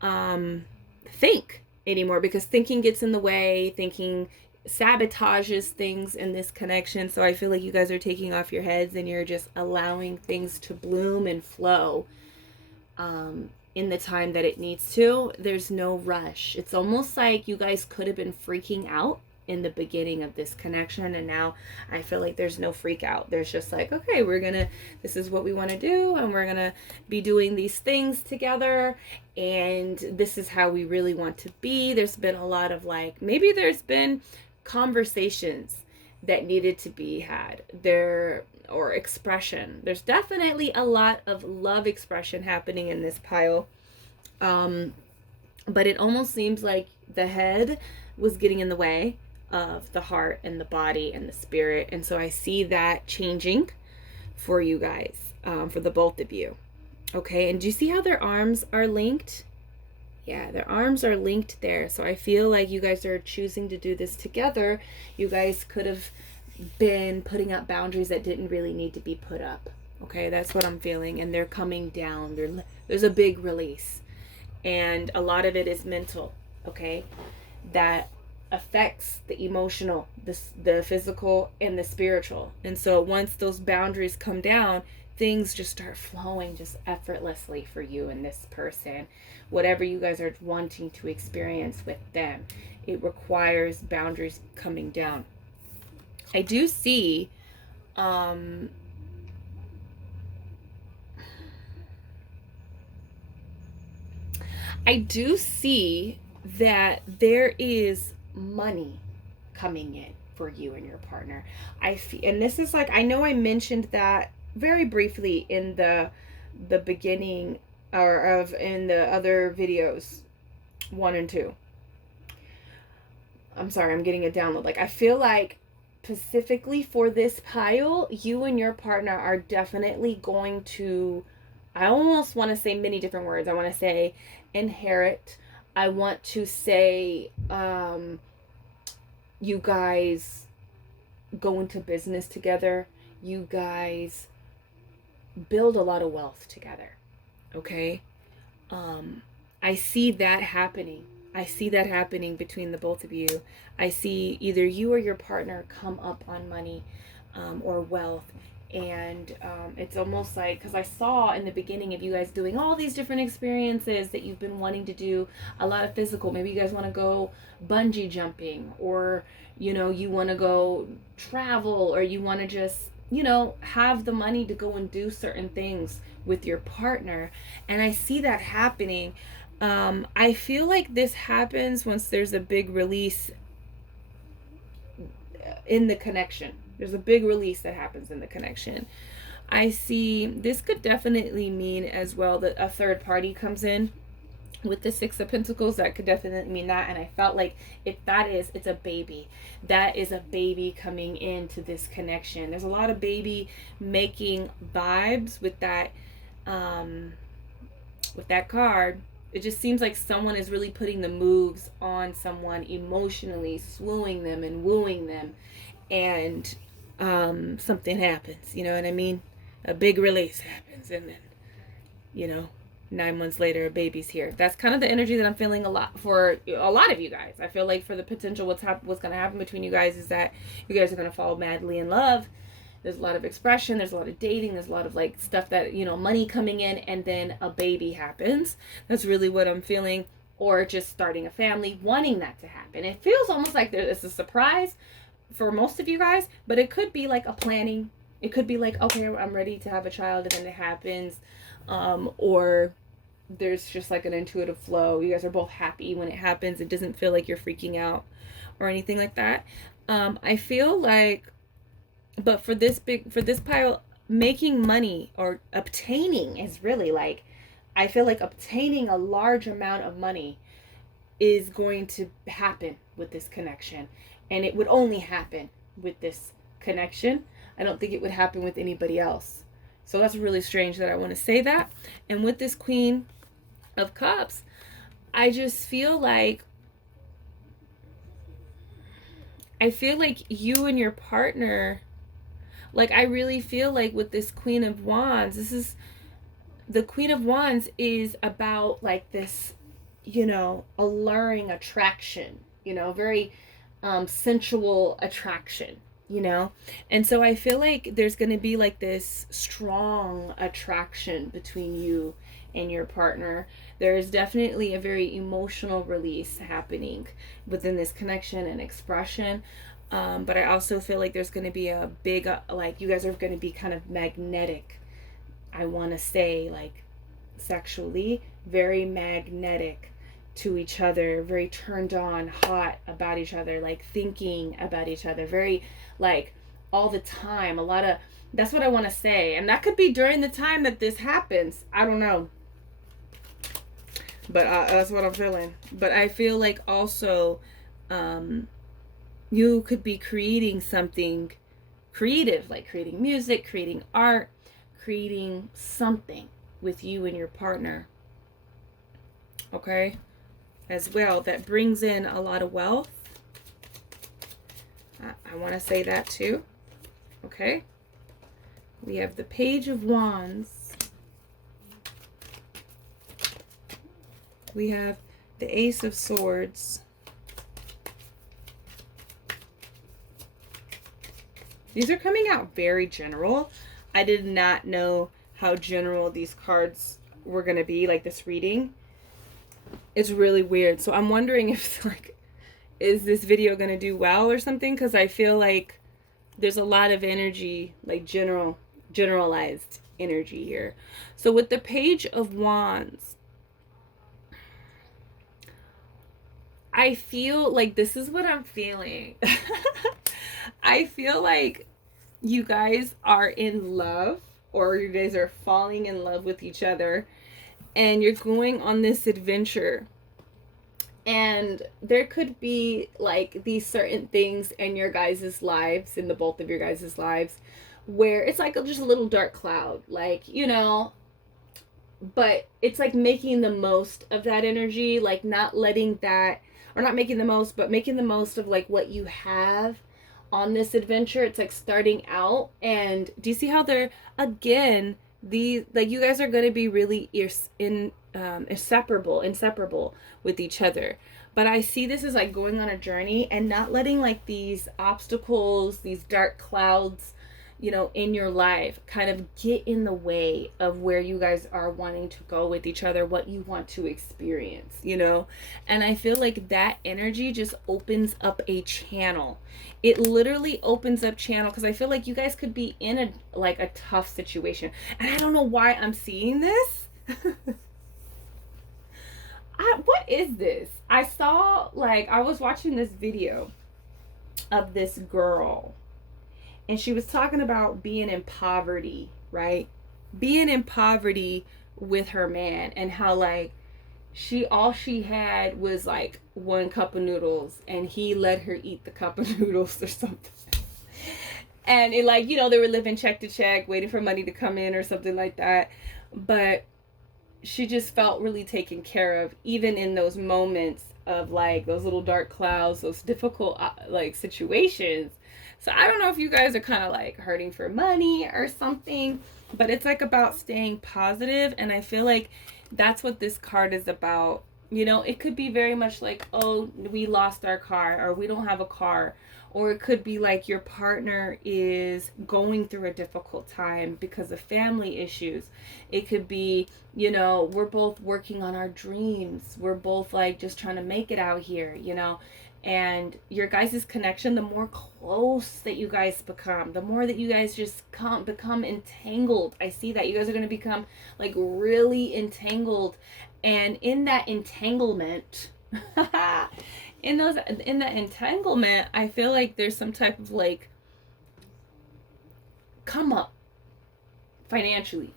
think anymore, because thinking gets in the way. Thinking sabotages things in this connection. So I feel like you guys are taking off your heads and you're just allowing things to bloom and flow in the time that it needs to. There's no rush. It's almost like you guys could have been freaking out in the beginning of this connection, and now I feel like there's no freak out. There's just like, okay, this is what we want to do, and we're gonna be doing these things together, and this is how we really want to be. There's been a lot of like, maybe there's been conversations that needed to be had there, or expression. There's definitely a lot of love expression happening in this pile, but it almost seems like the head was getting in the way of the heart and the body and the spirit. And so I see that changing for you guys, for the both of you. Okay, and do you see how their arms are linked? Yeah, their arms are linked there. So I feel like you guys are choosing to do this together. You guys could have been putting up boundaries that didn't really need to be put up. Okay, that's what I'm feeling. And they're coming down. There's a big release. And a lot of it is mental, okay? That affects the emotional, the physical, and the spiritual. And so once those boundaries come down, things just start flowing just effortlessly for you and this person. Whatever you guys are wanting to experience with them, it requires boundaries coming down. I do see that there is money coming in for you and your partner. And this is like, I know I mentioned that very briefly in the beginning or of in the other videos 1 and 2. I'm sorry, I'm getting a download. Like, I feel like specifically for this pile, you and your partner are definitely going to, I almost want to say many different words. I want to say inherit. I want to say you guys go into business together. You guys build a lot of wealth together. Okay? I see that happening. I see that happening between the both of you. I see either you or your partner come up on money or wealth. And it's almost like, because I saw in the beginning of you guys doing all these different experiences that you've been wanting to do, a lot of physical. Maybe you guys want to go bungee jumping, or, you know, you want to go travel, or you want to just, you know, have the money to go and do certain things with your partner. And I see that happening. I feel like this happens once there's a big release in the connection. There's a big release that happens in the connection. I see this could definitely mean as well that a third party comes in with the 6 of Pentacles. That could definitely mean that. And I felt like if that is, it's a baby. That is a baby coming into this connection. There's a lot of baby making vibes with that card. It just seems like someone is really putting the moves on someone emotionally, swooning them and wooing them, and something happens, you know what I mean? A big release happens, and then, you know, 9 months later, a baby's here. That's kind of the energy that I'm feeling a lot for a lot of you guys. I feel like for the potential, what's going to happen between you guys is that you guys are going to fall madly in love. There's a lot of expression, there's a lot of dating, there's a lot of like stuff that, you know, money coming in, and then a baby happens. That's really what I'm feeling. Or just starting a family, wanting that to happen. It feels almost like it's a surprise for most of you guys, but it could be like a planning. It could be like, okay, I'm ready to have a child, and then it happens. Or there's just like an intuitive flow. You guys are both happy when it happens. It doesn't feel like you're freaking out or anything like that. I feel like, but for this pile, making money or obtaining is really like, I feel like obtaining a large amount of money is going to happen with this connection. And it would only happen with this connection. I don't think it would happen with anybody else. So that's really strange that I want to say that. And with this Queen of Cups, I just feel like, you and your partner, like, I really feel like with this Queen of Wands, the Queen of Wands is about like this, you know, alluring attraction, you know, very sensual attraction, you know. And so I feel like there's going to be like this strong attraction between you and your partner. There is definitely a very emotional release happening within this connection and expression. But I also feel like there's going to be a big, like, you guys are going to be kind of magnetic. I want to say, like, sexually, very magnetic to each other, very turned on, hot about each other, like thinking about each other, very, like, all the time. A lot of, that's what I want to say. And that could be during the time that this happens. I don't know. But that's what I'm feeling. But I feel like also, you could be creating something creative, like creating music, creating art, creating something with you and your partner. Okay? As well, that brings in a lot of wealth. I want to say that too. Okay? We have the Page of Wands. We have the Ace of Swords. These are coming out very general. I did not know how general these cards were going to be, like this reading. It's really weird. So I'm wondering if, like, is this video going to do well or something? Because I feel like there's a lot of energy, like generalized energy here. So with the Page of Wands, I feel like this is what I'm feeling. I feel like you guys are in love, or you guys are falling in love with each other, and you're going on this adventure. And there could be like these certain things in your guys' lives, in the both of your guys' lives, where it's like just a little dark cloud, like, you know, but it's like making the most of that energy, like not letting that, or not making the most, but making the most of like what you have on this adventure. It's like starting out, and do you see how they're, again, these, like, you guys are going to be really inseparable with each other. But I see this as like going on a journey and not letting like these obstacles, these dark clouds, you know, in your life kind of get in the way of where you guys are wanting to go with each other, what you want to experience, you know. And I feel like that energy just opens up a channel. It literally opens up channel, because I feel like you guys could be in a like a tough situation, and I don't know why I'm seeing this. What is this? I saw, like, I was watching this video of this girl, and she was talking about being in poverty, right? Being in poverty with her man, and how like all she had was like 1 cup of noodles, and he let her eat the cup of noodles or something. And it, like, you know, they were living check to check, waiting for money to come in or something like that. But she just felt really taken care of, even in those moments of like those little dark clouds, those difficult like situations. So I don't know if you guys are kind of like hurting for money or something, but it's like about staying positive, and I feel like that's what this card is about. You know, it could be very much like, oh, we lost our car, or we don't have a car. Or it could be like your partner is going through a difficult time because of family issues. It could be, you know, we're both working on our dreams. We're both like just trying to make it out here, you know. And your guys' connection, the more close that you guys become, the more that you guys just become entangled. I see that you guys are going to become like really entangled. And in that entanglement, in that entanglement, I feel like there's some type of like come up financially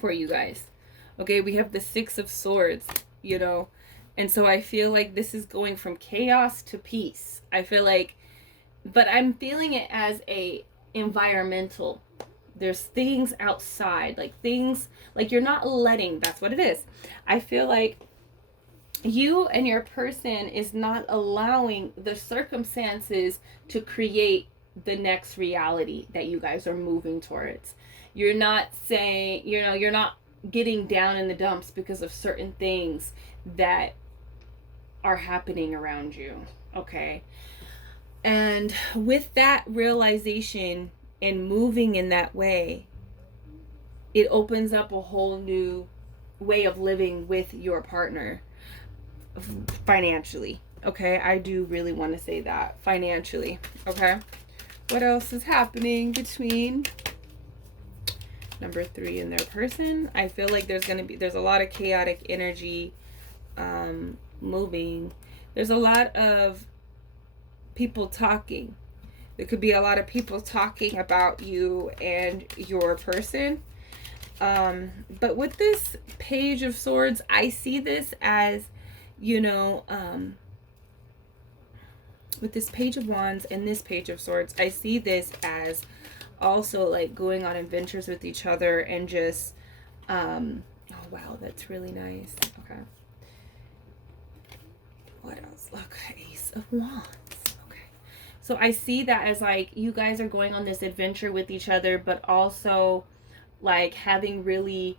for you guys. Okay, we have the 6 of Swords, you know. And so I feel like this is going from chaos to peace. I feel like, but I'm feeling it as a environmental. There's things outside, like things, like you're not letting, that's what it is. I feel like you and your person is not allowing the circumstances to create the next reality that you guys are moving towards. You're not saying, you know, you're not getting down in the dumps because of certain things that are happening around you, okay? And with that realization and moving in that way, it opens up a whole new way of living with your partner financially, okay? I do really want to say that, financially, okay? What else is happening between number 3 and their person? I feel like there's a lot of chaotic energy moving. There's a lot of people talking. There could be a lot of people talking about you and your person. But with this Page of Swords, I see this as, you know, with this Page of Wands and this Page of Swords, I see this as also like going on adventures with each other and just, oh wow, that's really nice. Okay. What else? Okay, Ace of Wands. Okay. So I see that as like you guys are going on this adventure with each other, but also like having really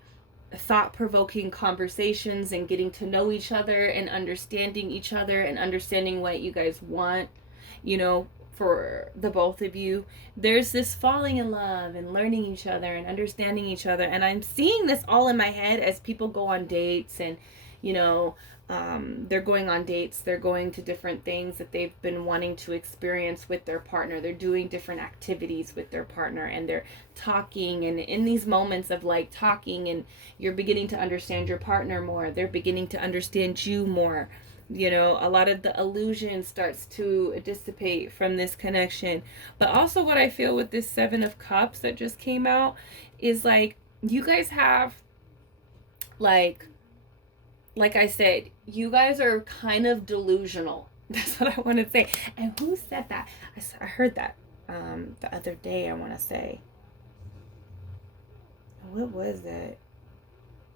thought-provoking conversations and getting to know each other and understanding each other and understanding what you guys want, you know, for the both of you. There's this falling in love and learning each other and understanding each other. And I'm seeing this all in my head as people go on dates and, you know, they're going on dates, they're going to different things that they've been wanting to experience with their partner. They're doing different activities with their partner and they're talking, and in these moments of like talking and you're beginning to understand your partner more, they're beginning to understand you more. You know, a lot of the illusion starts to dissipate from this connection. But also what I feel with this 7 of Cups that just came out is like you guys have like I said, you guys are kind of delusional. That's what I want to say. And who said that? I heard that the other day, I want to say. What was it?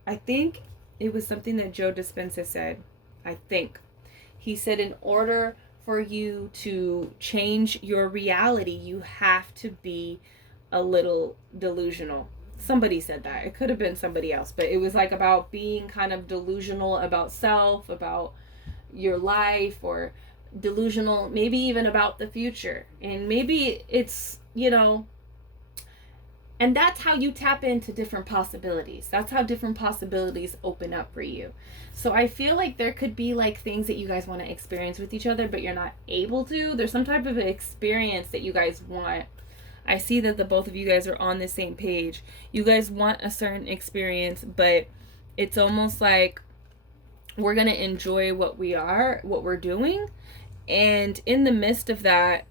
I think it was something that Joe Dispenza said. I think. He said in order for you to change your reality, you have to be a little delusional. Somebody said that. It could have been somebody else, but it was like about being kind of delusional about self, about your life, or delusional maybe even about the future. And maybe it's, you know, and that's how you tap into different possibilities. That's how different possibilities open up for you. So I feel like there could be like things that you guys want to experience with each other, but you're not able to. There's some type of experience that you guys want. I see that the both of you guys are on the same page. You guys want a certain experience, but it's almost like we're going to enjoy what we're doing. And in the midst of that,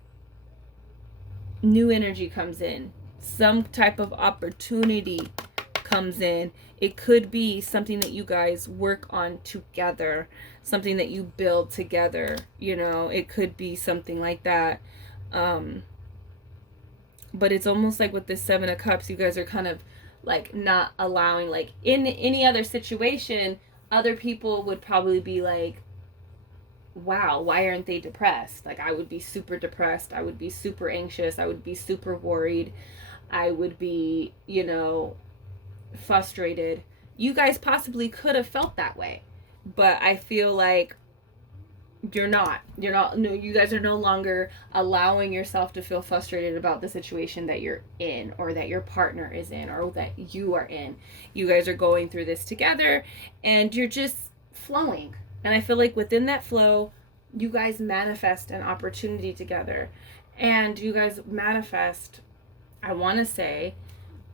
new energy comes in. Some type of opportunity comes in. It could be something that you guys work on together, something that you build together, you know, it could be something like that. But it's almost like with this Seven of Cups, you guys are kind of like not allowing, like in any other situation, other people would probably be like, wow, why aren't they depressed? Like I would be super depressed. I would be super anxious. I would be super worried. I would be, you know, frustrated. You guys possibly could have felt that way, but I feel like you're not, no, you guys are no longer allowing yourself to feel frustrated about the situation that you're in, or that your partner is in, or that you are in. You guys are going through this together and you're just flowing. And I feel like within that flow, you guys manifest an opportunity together, and you guys manifest, I want to say,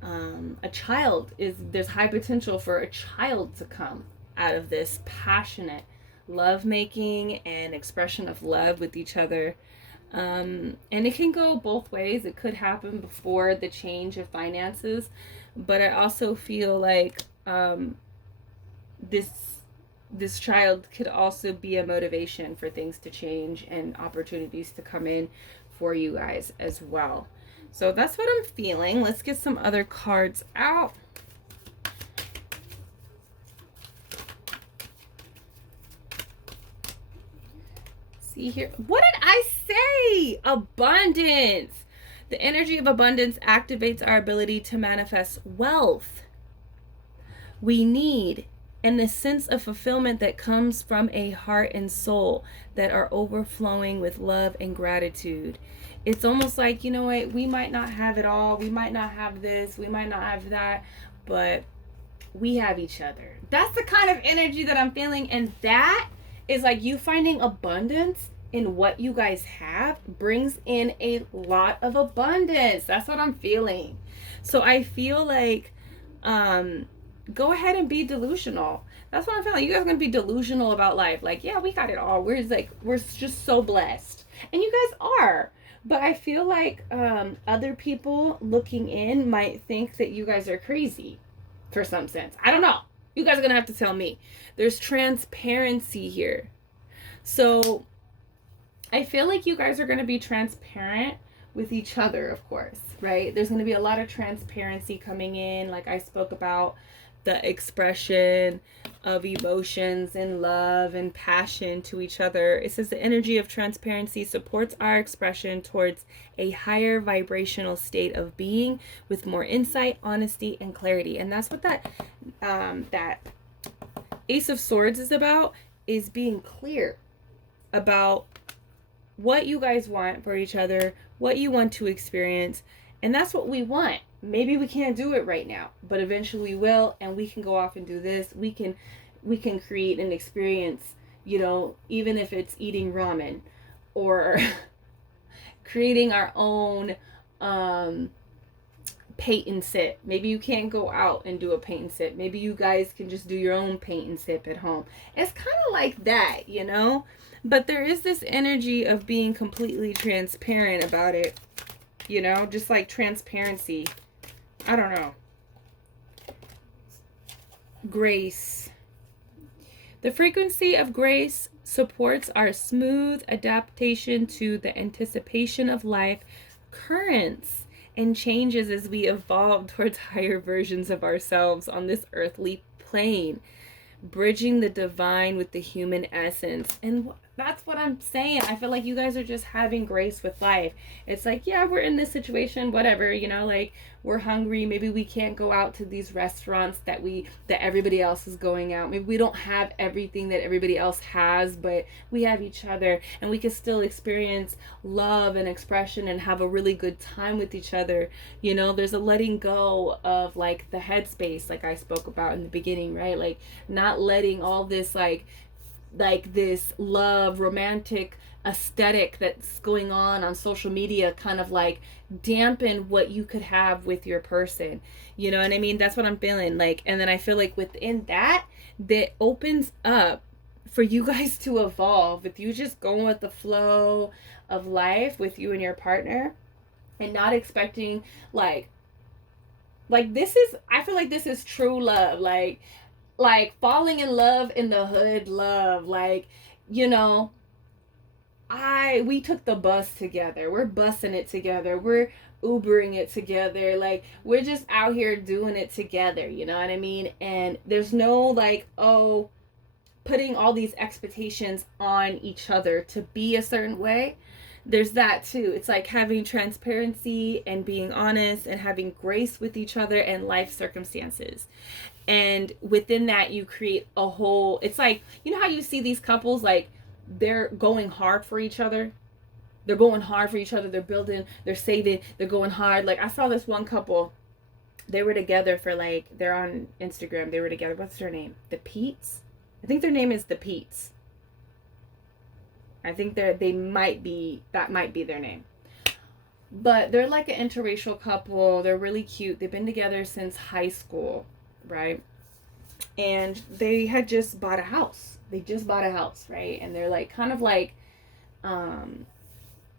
a child. There's high potential for a child to come out of this passionate love making and expression of love with each other. And it can go both ways. It could happen before the change of finances, but I also feel like this child could also be a motivation for things to change and opportunities to come in for you guys as well. So that's what I'm feeling. Let's get some other cards out. See here. What did I say? Abundance. The energy of abundance activates our ability to manifest wealth we need, and the sense of fulfillment that comes from a heart and soul that are overflowing with love and gratitude. It's almost like, you know what, we might not have it all, we might not have this, we might not have that, but we have each other. That's the kind of energy that I'm feeling, and that is like you finding abundance in what you guys have brings in a lot of abundance. That's what I'm feeling. So I feel like go ahead and be delusional. That's what I'm feeling. You guys are gonna be delusional about life. Like, yeah, we got it all. We're just so blessed, and you guys are. But I feel like other people looking in might think that you guys are crazy, for some sense. I don't know. You guys are gonna have to tell me. There's transparency here, so I feel like you guys are gonna be transparent with each other, of course, right? There's gonna be a lot of transparency coming in, like I spoke about. The expression of emotions and love and passion to each other. It says the energy of transparency supports our expression towards a higher vibrational state of being with more insight, honesty, and clarity. And that's what that Ace of Swords is about, is being clear about what you guys want for each other, what you want to experience. And that's what we want. Maybe we can't do it right now, but eventually we will, and we can go off and do this. We can create an experience, you know, even if it's eating ramen or creating our own paint and sip. Maybe you can't go out and do a paint and sip. Maybe you guys can just do your own paint and sip at home. It's kind of like that, you know? But there is this energy of being completely transparent about it, you know, just like transparency. I don't know. Grace. The frequency of grace supports our smooth adaptation to the anticipation of life currents and changes as we evolve towards higher versions of ourselves on this earthly plane, bridging the divine with the human essence. And that's what I'm saying. I feel like you guys are just having grace with life. It's like, yeah, we're in this situation, whatever, you know, like we're hungry. Maybe we can't go out to these restaurants that everybody else is going out. Maybe we don't have everything that everybody else has, but we have each other, and we can still experience love and expression and have a really good time with each other. You know, there's a letting go of like the headspace, like I spoke about in the beginning, right? Like not letting all this like this love romantic aesthetic that's going on social media kind of like dampen what you could have with your person. You know what I mean? That's what I'm feeling like. And then I feel like within that opens up for you guys to evolve, with you just going with the flow of life with you and your partner, and not expecting like this is, I feel like this is true love, like falling in love in the hood love. Like, you know, we took the bus together, we're bussing it together, we're Ubering it together, like we're just out here doing it together, you know what I mean? And there's no like, oh, putting all these expectations on each other to be a certain way. There's that too. It's like having transparency and being honest and having grace with each other and life circumstances. And within that, you create a whole, it's like, you know how you see these couples, like they're going hard for each other. They're going hard for each other. They're building, they're saving, they're going hard. Like I saw this one couple, they were together for like, they're on Instagram. They were together. What's their name? The Peets? I think their name is The Peets. I think that might be their name. But they're like an interracial couple. They're really cute. They've been together since high school, right? And they had just bought a house. They just bought a house, right? And they're like kind of like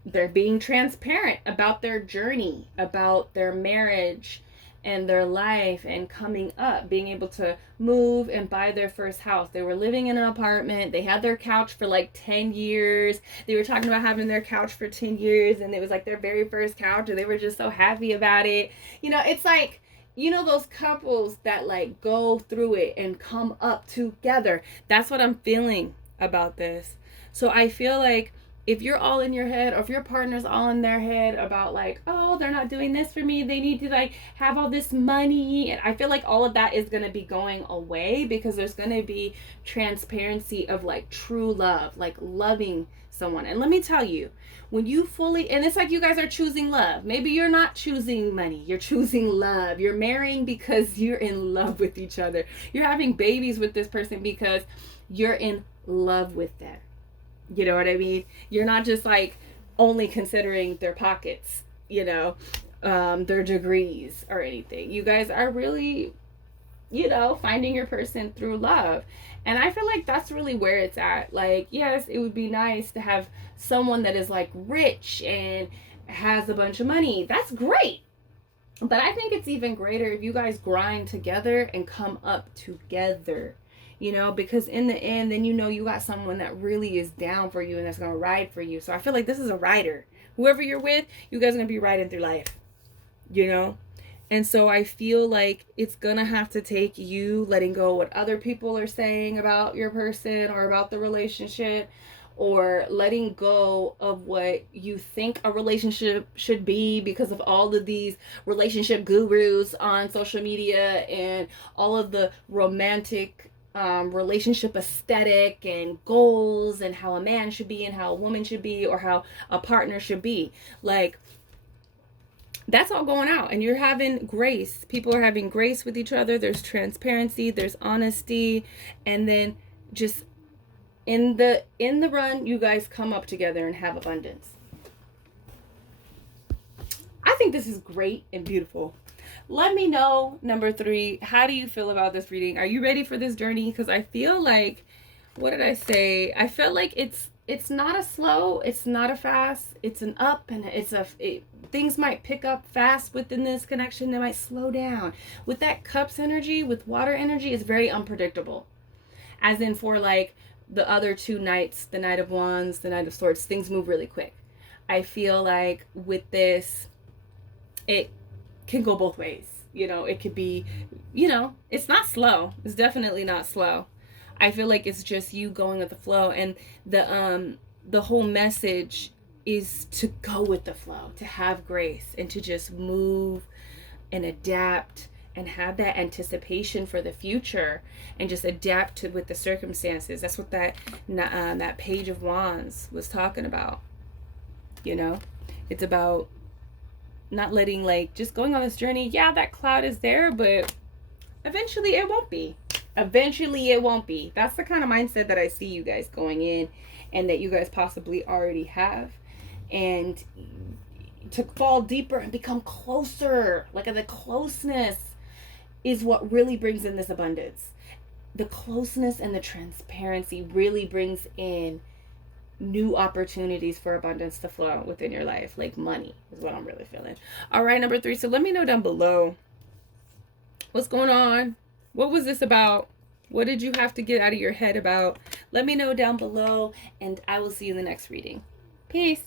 they're being transparent about their journey, about their marriage and their life, and coming up, being able to move and buy their first house. They were living in an apartment. They had their couch for like 10 years. They were talking about having their couch for 10 years, and it was like their very first couch, and they were just so happy about it. You know, it's like, you know, those couples that like go through it and come up together. That's what I'm feeling about this. So I feel like if you're all in your head, or if your partner's all in their head about like, oh, they're not doing this for me, they need to like have all this money, and I feel like all of that is going to be going away, because there's going to be transparency of like true love, like loving someone. And let me tell you, when you fully, and it's like you guys are choosing love. Maybe you're not choosing money, you're choosing love. You're marrying because you're in love with each other. You're having babies with this person because you're in love with them. You know what I mean? You're not just like only considering their pockets, you know, their degrees or anything. You guys are really, you know, finding your person through love. And I feel like that's really where it's at. Like, yes, it would be nice to have someone that is like rich and has a bunch of money. That's great. But I think it's even greater if you guys grind together and come up together. You know, because in the end, then you know you got someone that really is down for you and that's going to ride for you. So I feel like this is a rider. Whoever you're with, you guys are going to be riding through life, you know? And so I feel like it's going to have to take you letting go what other people are saying about your person or about the relationship, or letting go of what you think a relationship should be because of all of these relationship gurus on social media and all of the romantic relationship aesthetic and goals, and how a man should be and how a woman should be, or how a partner should be. Like, that's all going out, and you're having grace. People are having grace with each other. There's transparency, there's honesty, and then just in the run, you guys come up together and have abundance. I think this is great and beautiful. Let me know, number 3, how do you feel about this reading? Are you ready for this journey? Because I feel like, what did I say? I felt like it's it's not a slow, it's not a fast, it's an up, and things might pick up fast within this connection. They might slow down. With that cups energy, with water energy, it's very unpredictable. As in for like the other two knights, the Knight of Wands, the Knight of Swords, things move really quick. I feel like with this, it can go both ways. You know, it could be, you know, it's not slow. It's definitely not slow. I feel like it's just you going with the flow, and the whole message is to go with the flow, to have grace, and to just move and adapt and have that anticipation for the future, and just adapt to with the circumstances. That's what that Page of Wands was talking about. You know, it's about not letting, like, just going on this journey. Yeah, that cloud is there, but eventually it won't be. Eventually it won't be. That's the kind of mindset that I see you guys going in, and that you guys possibly already have. And to fall deeper and become closer, like the closeness is what really brings in this abundance. The closeness and the transparency really brings in new opportunities for abundance to flow within your life. Like money is what I'm really feeling. All right, number 3. So let me know down below what's going on. What was this about? What did you have to get out of your head about? Let me know down below, and I will see you in the next reading. Peace.